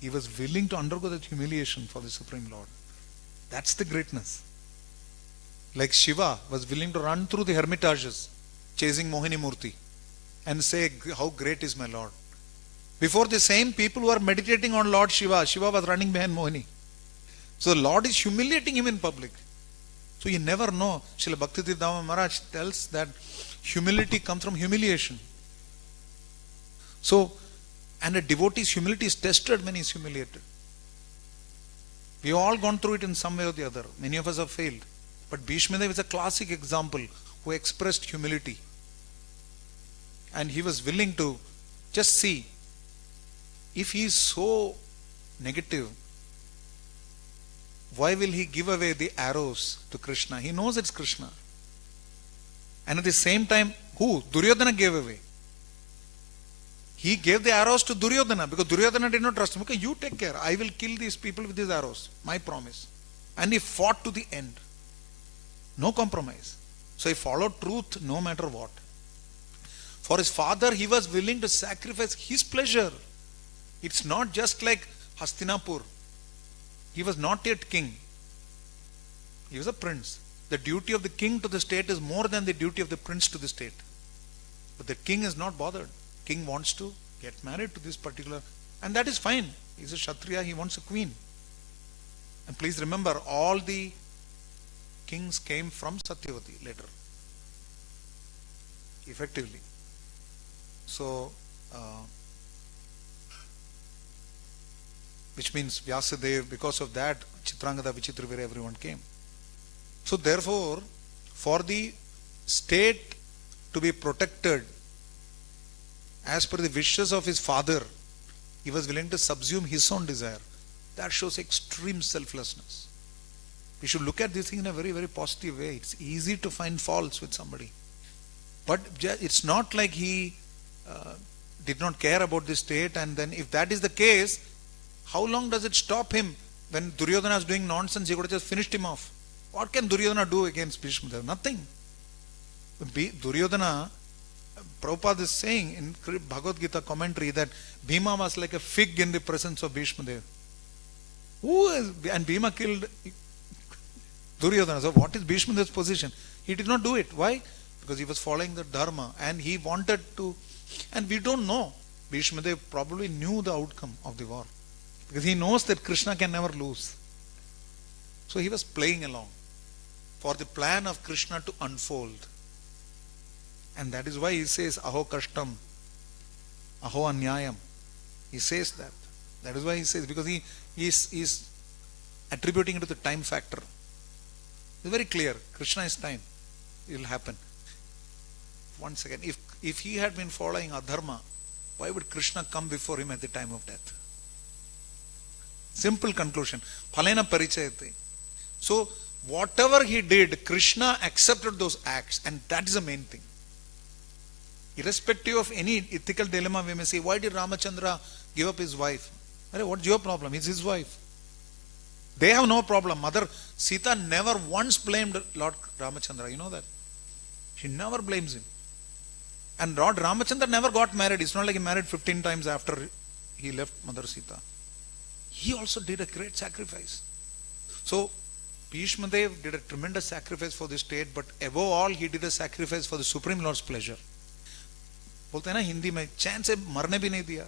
He was willing to undergo that humiliation for the Supreme Lord. That's the greatness. Like Shiva was willing to run through the hermitages, chasing Mohini Murti, and say, how great is my Lord. Before the same people who are meditating on Lord Shiva, Shiva was running behind Mohini. So the Lord is humiliating him in public. So you never know. Srila Bhakti-Tirtha Maharaj tells that humility comes from humiliation. So, and a devotee's humility is tested when he is humiliated. We have all gone through it in some way or the other. Many of us have failed. But Bhishma Dev is a classic example who expressed humility. And he was willing to just see, if he is so negative, why will he give away the arrows to Krishna? He knows it's Krishna. And at the same time, who? Duryodhana gave away. He gave the arrows to Duryodhana because Duryodhana did not trust him. Okay, you take care. I will kill these people with these arrows. My promise. And he fought to the end. No compromise. So he followed truth no matter what. For his father, he was willing to sacrifice his pleasure. It's not just like Hastinapur. He was not yet king. He was a prince. The duty of the king to the state is more than the duty of the prince to the state. But the king is not bothered. King wants to get married to this particular, and that is fine. He's a Kshatriya, he wants a queen. And please remember, all the kings came from Satyavati later. Effectively. So, which means Vyasadeva, because of that, Chitrangada, Vichitrivira, everyone came. So therefore, for the state to be protected as per the wishes of his father, he was willing to subsume his own desire. That shows extreme selflessness. We should look at this thing in a very, very positive way. It's easy to find faults with somebody. But it's not like he did not care about the state, and then if that is the case, how long does it stop him? When Duryodhana is doing nonsense, he could have just finished him off. What can Duryodhana do against Bhishma Dev? Nothing. Duryodhana, Prabhupada is saying in Bhagavad Gita commentary that Bhima was like a fig in the presence of Bhishma Dev. And Bhima killed Duryodhana. So what is Bhishma Dev's position? He did not do it. Why? Because he was following the dharma and he wanted to, and we don't know. Bhishma Dev probably knew the outcome of the war because he knows that Krishna can never lose. So he was playing along for the plan of Krishna to unfold. And that is why he says, Aho Kashtam, Aho Anyayam. He says that. That is why he says, because he is attributing it to the time factor. It's very clear. Krishna is time. It will happen. Once again, if he had been following adharma, why would Krishna come before him at the time of death? Simple conclusion. Phalena parichayate. So, whatever he did, Krishna accepted those acts, and that is the main thing. Irrespective of any ethical dilemma, we may say, why did Ramachandra give up his wife? What's your problem? It's his wife. They have no problem. Mother Sita never once blamed Lord Ramachandra. You know that? She never blames him. And Lord Ramachandra never got married. It's not like he married 15 times after he left Mother Sita. He also did a great sacrifice. So, Bhishma Dev did a tremendous sacrifice for the state, but above all, he did a sacrifice for the Supreme Lord's pleasure. बोलते हैं ना हिंदी में चैन से मरने भी नहीं दिया.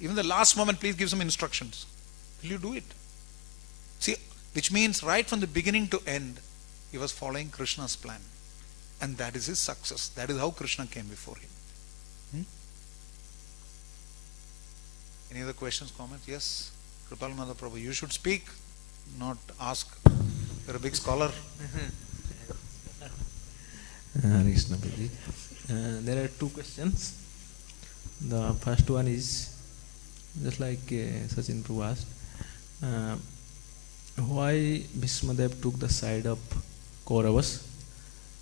Even the last moment, please give some instructions. Will you do it? See, which means right from the beginning to end, he was following Krishna's plan. And that is his success. That is how Krishna came before him. Any other questions, comments? Yes? Kripal Mother Prabhu, you should speak, not ask. You're a big scholar. Krishna Prabhu. There are two questions. The first one is, just like Sachin Prabhu asked, why Bhishma Dev took the side of Kauravas?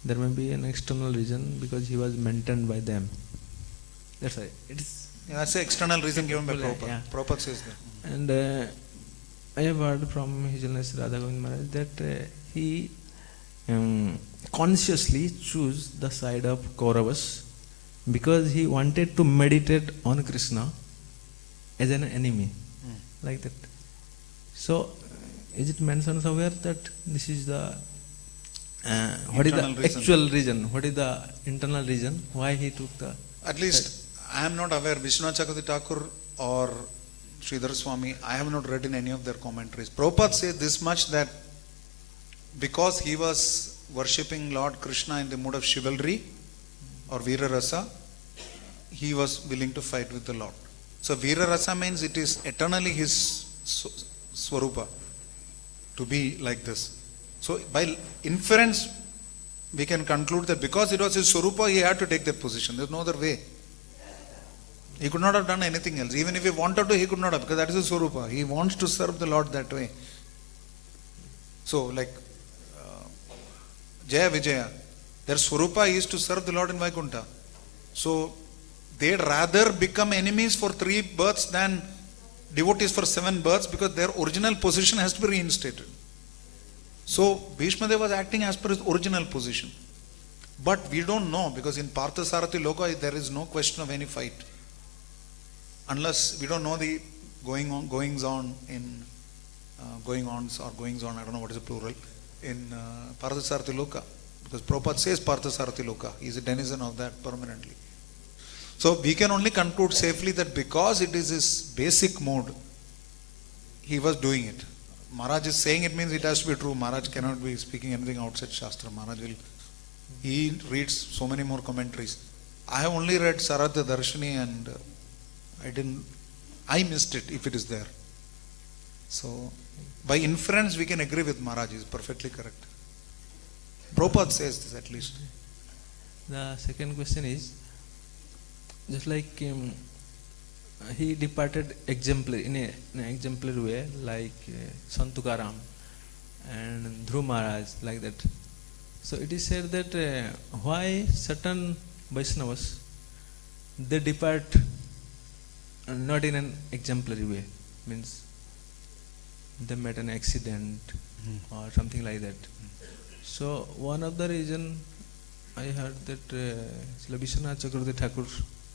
There may be an external reason because he was maintained by them. That's why. That's the external reason given by Prabhupada. Yeah. Prabhupada says that. And I have heard from His Holiness Radha Govind Maharaj that he consciously chose the side of Kauravas because he wanted to meditate on Krishna as an enemy, like that. So, is it mentioned somewhere that this is the what is the actual reason? What is the internal reason why he took the? At least I am not aware. 𝒍𝒍𝒂𝒏𝒕 Thakur or Sridhar Swami, I have not read in any of their commentaries. Prabhupada says this much, that because he was worshipping Lord Krishna in the mood of chivalry or Veera Rasa, he was willing to fight with the Lord. So Veera Rasa means it is eternally his Swarupa to be like this. So by inference, we can conclude that because it was his Swarupa, he had to take that position. There's no other way. He could not have done anything else. Even if he wanted to, he could not have, because that is his Swarupa. He wants to serve the Lord that way. So like Jaya Vijaya, their Swarupa is to serve the Lord in Vaikuntha. So they'd rather become enemies for 3 births than devotees for 7 births, because their original position has to be reinstated. So Bhishma Dev was acting as per his original position. But we don't know, because in Parthasarathi Loka there is no question of any fight. Unless we don't know the goings on, I don't know what is the plural, in Parthasarathi Loka. Because Prabhupada says Parthasarathi Loka. He is a denizen of that permanently. So we can only conclude safely that because it is his basic mode, he was doing it. Maharaj is saying it means it has to be true. Maharaj cannot be speaking anything outside Shastra. He reads so many more commentaries. I have only read Saratya Darshini and I missed it if it is there. So by inference we can agree with Maharaj. He is perfectly correct. Prabhupada says this at least. The second question is, just like he departed exemplary in an exemplary way, like Sant Tukaram and Dhruv Maharaj, like that. So it is said that why certain Vaishnavas, they depart not in an exemplary way, means they met an accident or something like that. So one of the reason I heard that Srila 𝑣𝒍𝒂𝒏𝒕 Thakur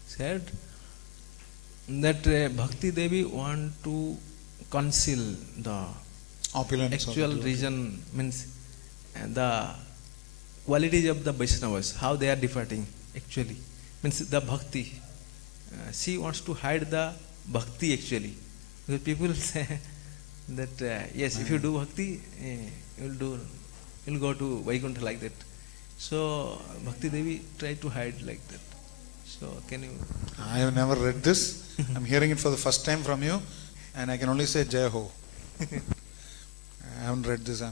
said that Bhakti Devi want to conceal the Opulence of actual the reason, means the qualities of the Vaishnavas, how they are departing actually, means the bhakti. She wants to hide the bhakti actually, because people say that yes, if you do bhakti, you'll go to Vaikuntha like that. So Bhakti Devi tried to hide like that. So can you? I have never read this. I'm hearing it for the first time from you, and I can only say Jai Ho. I haven't read this.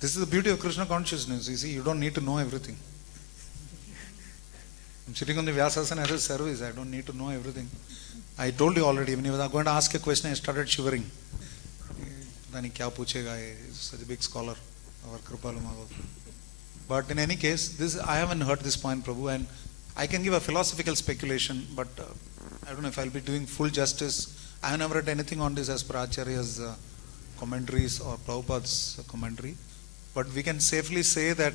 This is the beauty of Krishna consciousness. You see, you don't need to know everything. I'm sitting on the Vyasasana as a service. I don't need to know everything. I told you already, when you were going to ask a question, I started shivering. Dani kya puchega? He's such a big scholar, our Kripalu Madhav. But in any case, I haven't heard this point, Prabhu, and I can give a philosophical speculation, but I don't know if I'll be doing full justice. I have never read anything on this as per Acharya's commentaries or Prabhupada's commentary. But we can safely say that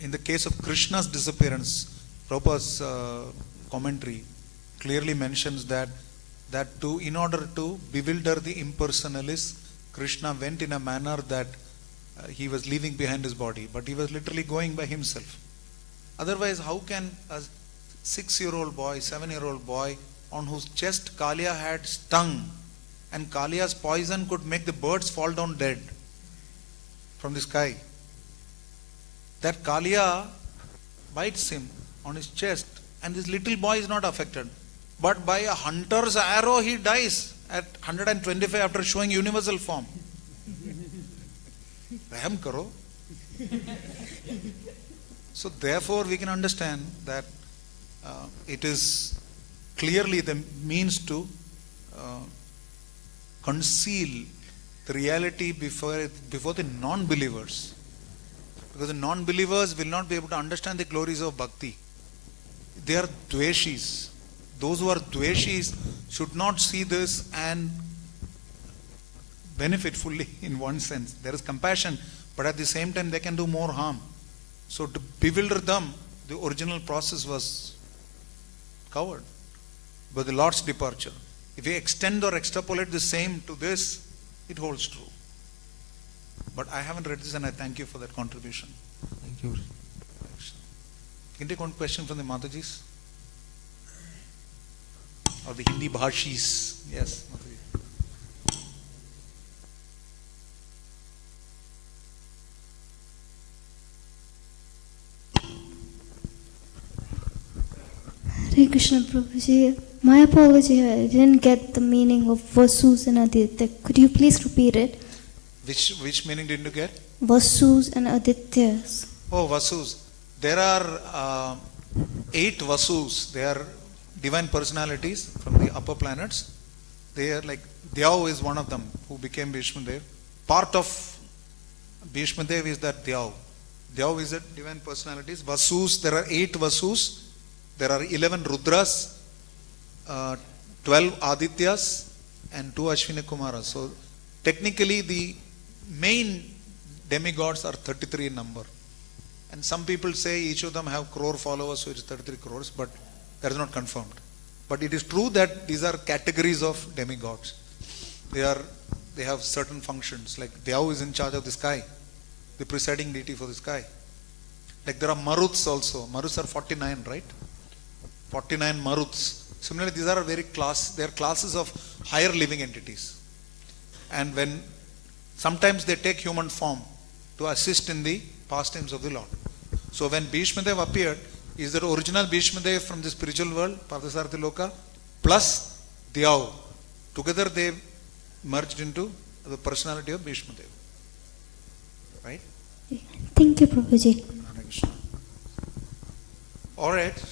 in the case of Krishna's disappearance, Prabhupada's commentary clearly mentions that in order to bewilder the impersonalists, Krishna went in a manner that he was leaving behind his body, but he was literally going by himself. Otherwise, how can a 6-year-old boy, 7-year-old boy, on whose chest Kaliya had stung, and Kaliya's poison could make the birds fall down dead from the sky, that Kaliya bites him on his chest, and this little boy is not affected. But by a hunter's arrow, he dies at 125 after showing universal form. Raham karo. So therefore, we can understand that it is clearly the means to conceal the reality before the non-believers. Because the non-believers will not be able to understand the glories of bhakti. They are dveshis. Those who are dveshis should not see this and benefit fully in one sense. There is compassion, but at the same time they can do more harm. So to bewilder them, the original process was covered by the Lord's departure. If we extend or extrapolate the same to this, it holds true. But I haven't read this, and I thank you for that contribution. Thank you. Can you take one question from the Matajis? Or the Hindi Bhashis? Yes, Mataji. Hare Krishna Prabhuji, my apology, I didn't get the meaning of Vasus and Aditya. Could you please repeat it? Which meaning didn't you get? Vasus and Adityas. Oh, Vasus. There are 8 Vasus. They are divine personalities from the upper planets. They are like, 𝒍𝒐 is one of them who became 𝐵hishmadev. Part of 𝐵hishmadev is that 𝒍𝒐. 𝒍𝒐 is a divine personalities. Vasus, there are 8 Vasus. There are 11 Rudras, 12 Adityas, and 2 Ashwini Kumaras. So technically the main demigods are 33 in number. And some people say each of them have crore followers, so it's 33 crores, but that is not confirmed. But it is true that these are categories of demigods. They have certain functions, like 𝒍𝒐 is in charge of the sky, the presiding deity for the sky. Like there are Maruts also. Maruts are 49, right? 49 Maruts. Similarly, these are they are classes of higher living entities. And when sometimes they take human form to assist in the pastimes of the Lord. So when 𝐵hishmadev appeared, is the original 𝐵hishmadev from the spiritual world, Parthasarathi Loka, plus 𝒍𝒐. Together they merged into the personality of 𝐵hishmadev. Right? Thank you, Prabhuji. Alright.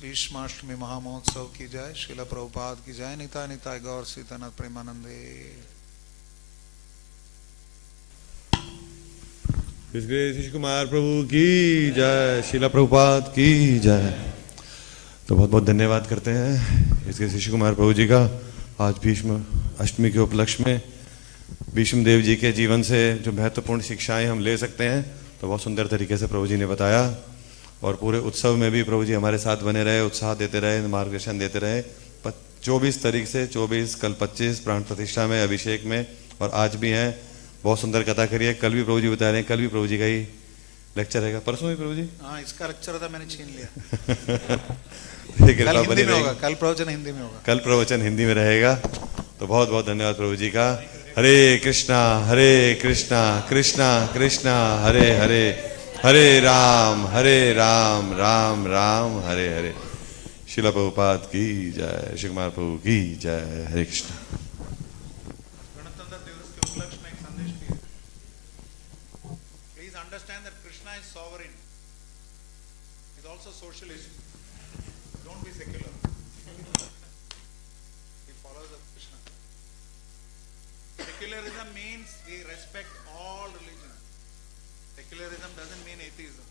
𝒍𝒐 Ashtami Mahamotsav ki jai, Srila Prabhupada ki jai, Nitai Nitai Gaur Sitanath Premanande. Rishi Kumar प्रभु की जय, शिला प्रभुपाद की जय। तो बहुत बहुत धन्यवाद करते हैं इसके ऋषि कुमार प्रभु जी का। आज भीष्म अष्टमी के उपलक्ष्य में भीष्म देव जी के जीवन से जो महत्वपूर्ण शिक्षाएं हम ले सकते हैं, तो बहुत सुंदर तरीके से प्रभु जी ने बताया। और पूरे उत्सव में भी प्रभु जी हमारे साथ बने रहे, उत्साह देते रहे, मार्गदर्शन देते रहे। 24 तारीख से 24, कल 25 प्राण प्रतिष्ठा में, अभिषेक में, और आज भी हैं। बहुत सुंदर कथा करिए। कल भी प्रभु जी बता रहे हैं, कल भी प्रभु जी का ही लेक्चर रहेगा। परसों भी प्रभु जी? हाँ, इसका लेक्चर था, मैंने छीन लिया। कृपा कल बनी हिंदी में होगा, रहेगी। कल प्रवचन हिंदी में होगा। कल प्रवचन हिंदी में रहेगा। तो बहुत बहुत धन्यवाद प्रभु जी का। हरे कृष्णा कृष्णा कृष्णा हरे हरे, हरे राम राम राम हरे हरे। शिला प्रभुपाद की जय, श्री कुमार प्रभु की जय। हरे कृष्ण। गणतंत्र दिवस के उपलक्ष्य में एक संदेश दिया। Please understand that Krishna is sovereign. He is also socialist. Don't be secular. He follows of Krishna. Secularism means we respect all religions. Secularism doesn't mean atheism.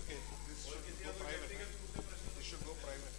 Okay, this should go private. This should go private.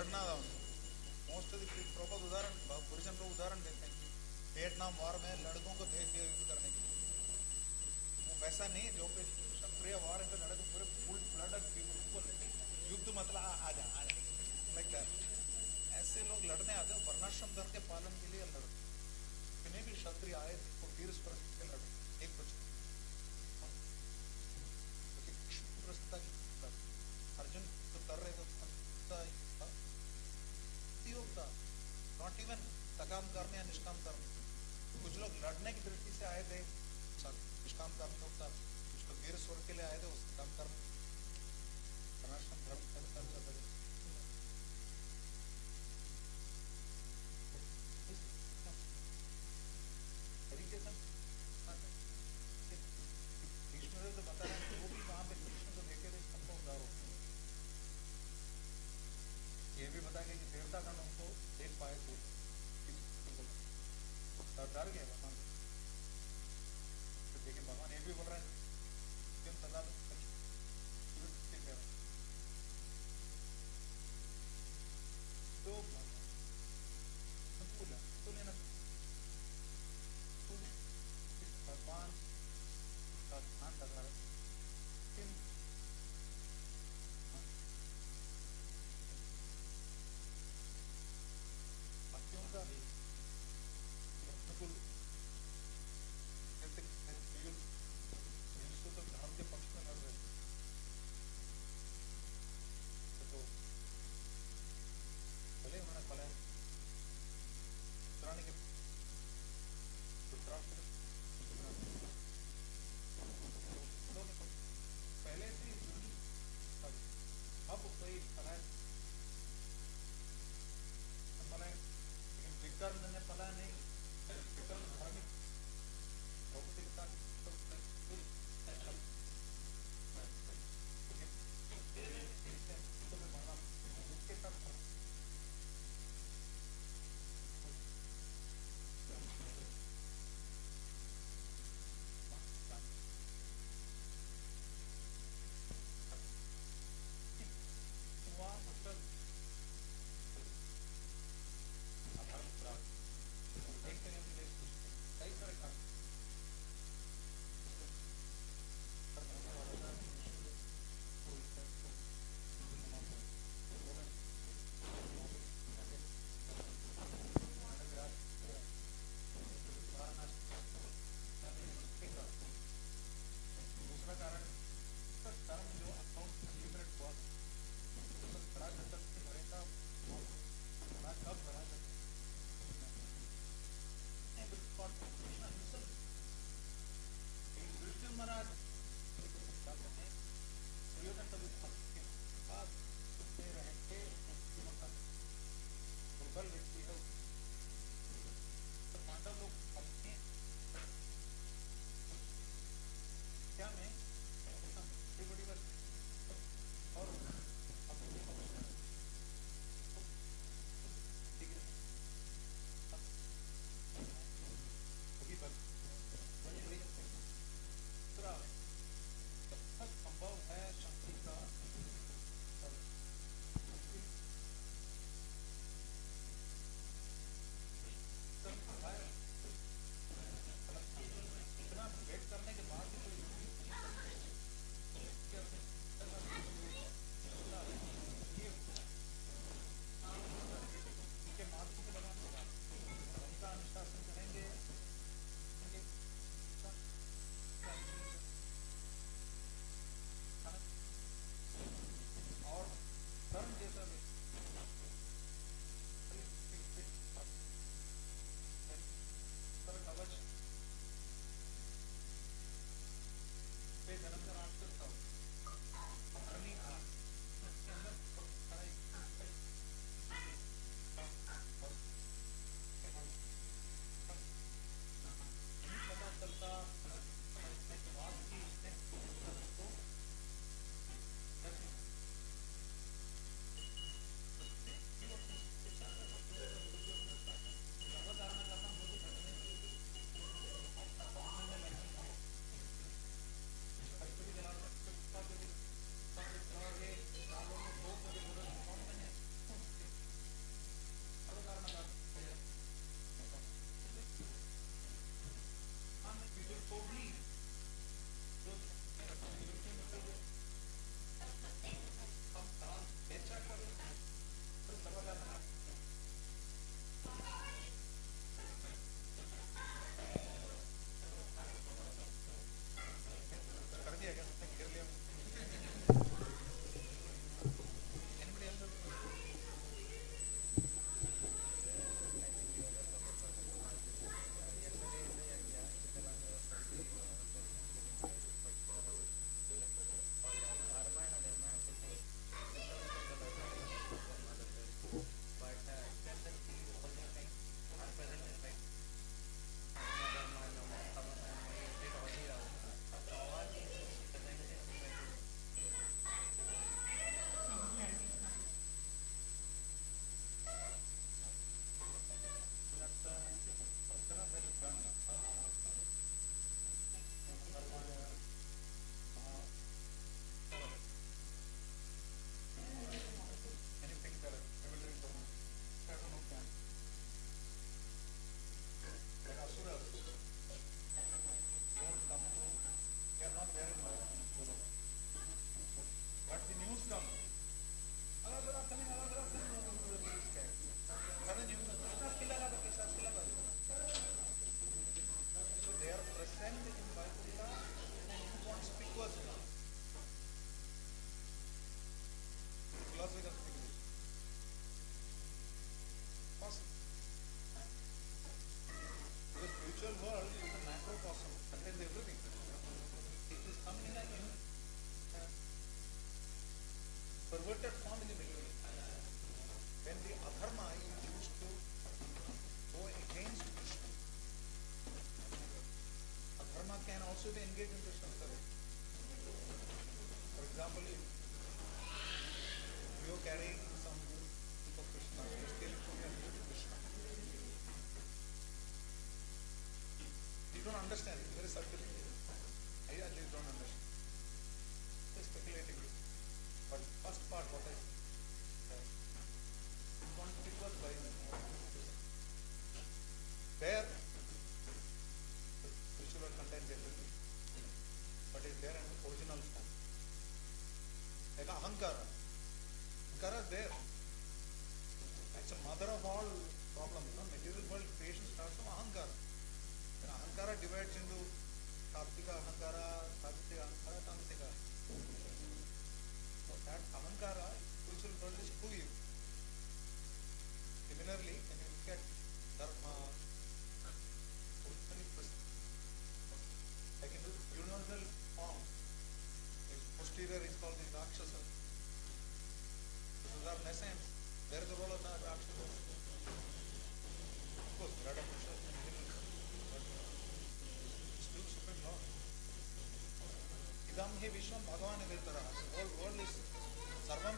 लड़ना most of proper उदाहरण गुरुजन को उदाहरण देते हैं कि Vietnam war में लड़कों को भेज दिया युद्ध करने के लिए, वो वैसा नहीं जो कि क्षत्रिय वॉर है तो लड़के पूरे फुल ब्लड युद्ध मतलब आ जा लाइक दैट, ऐसे लोग लड़ने आते हैं वर्णाश्रम धर्म के पालन के लिए लड़ते, जितने भी क्षत्रिय आए तो वीर स्पर्श के लड़े एक कुछ अर्जुन तो कर रहे तो होता नॉट इवन सकाम कर्म या निष्काम कर्म, कुछ लोग लड़ने की दृष्टि से आए थे निष्काम कर्म होता, कुछ लोग वीर स्वर्ग के लिए आए थे उस काम कर्म वर्णाश्रम धर्म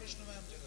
Vishnu ma'am.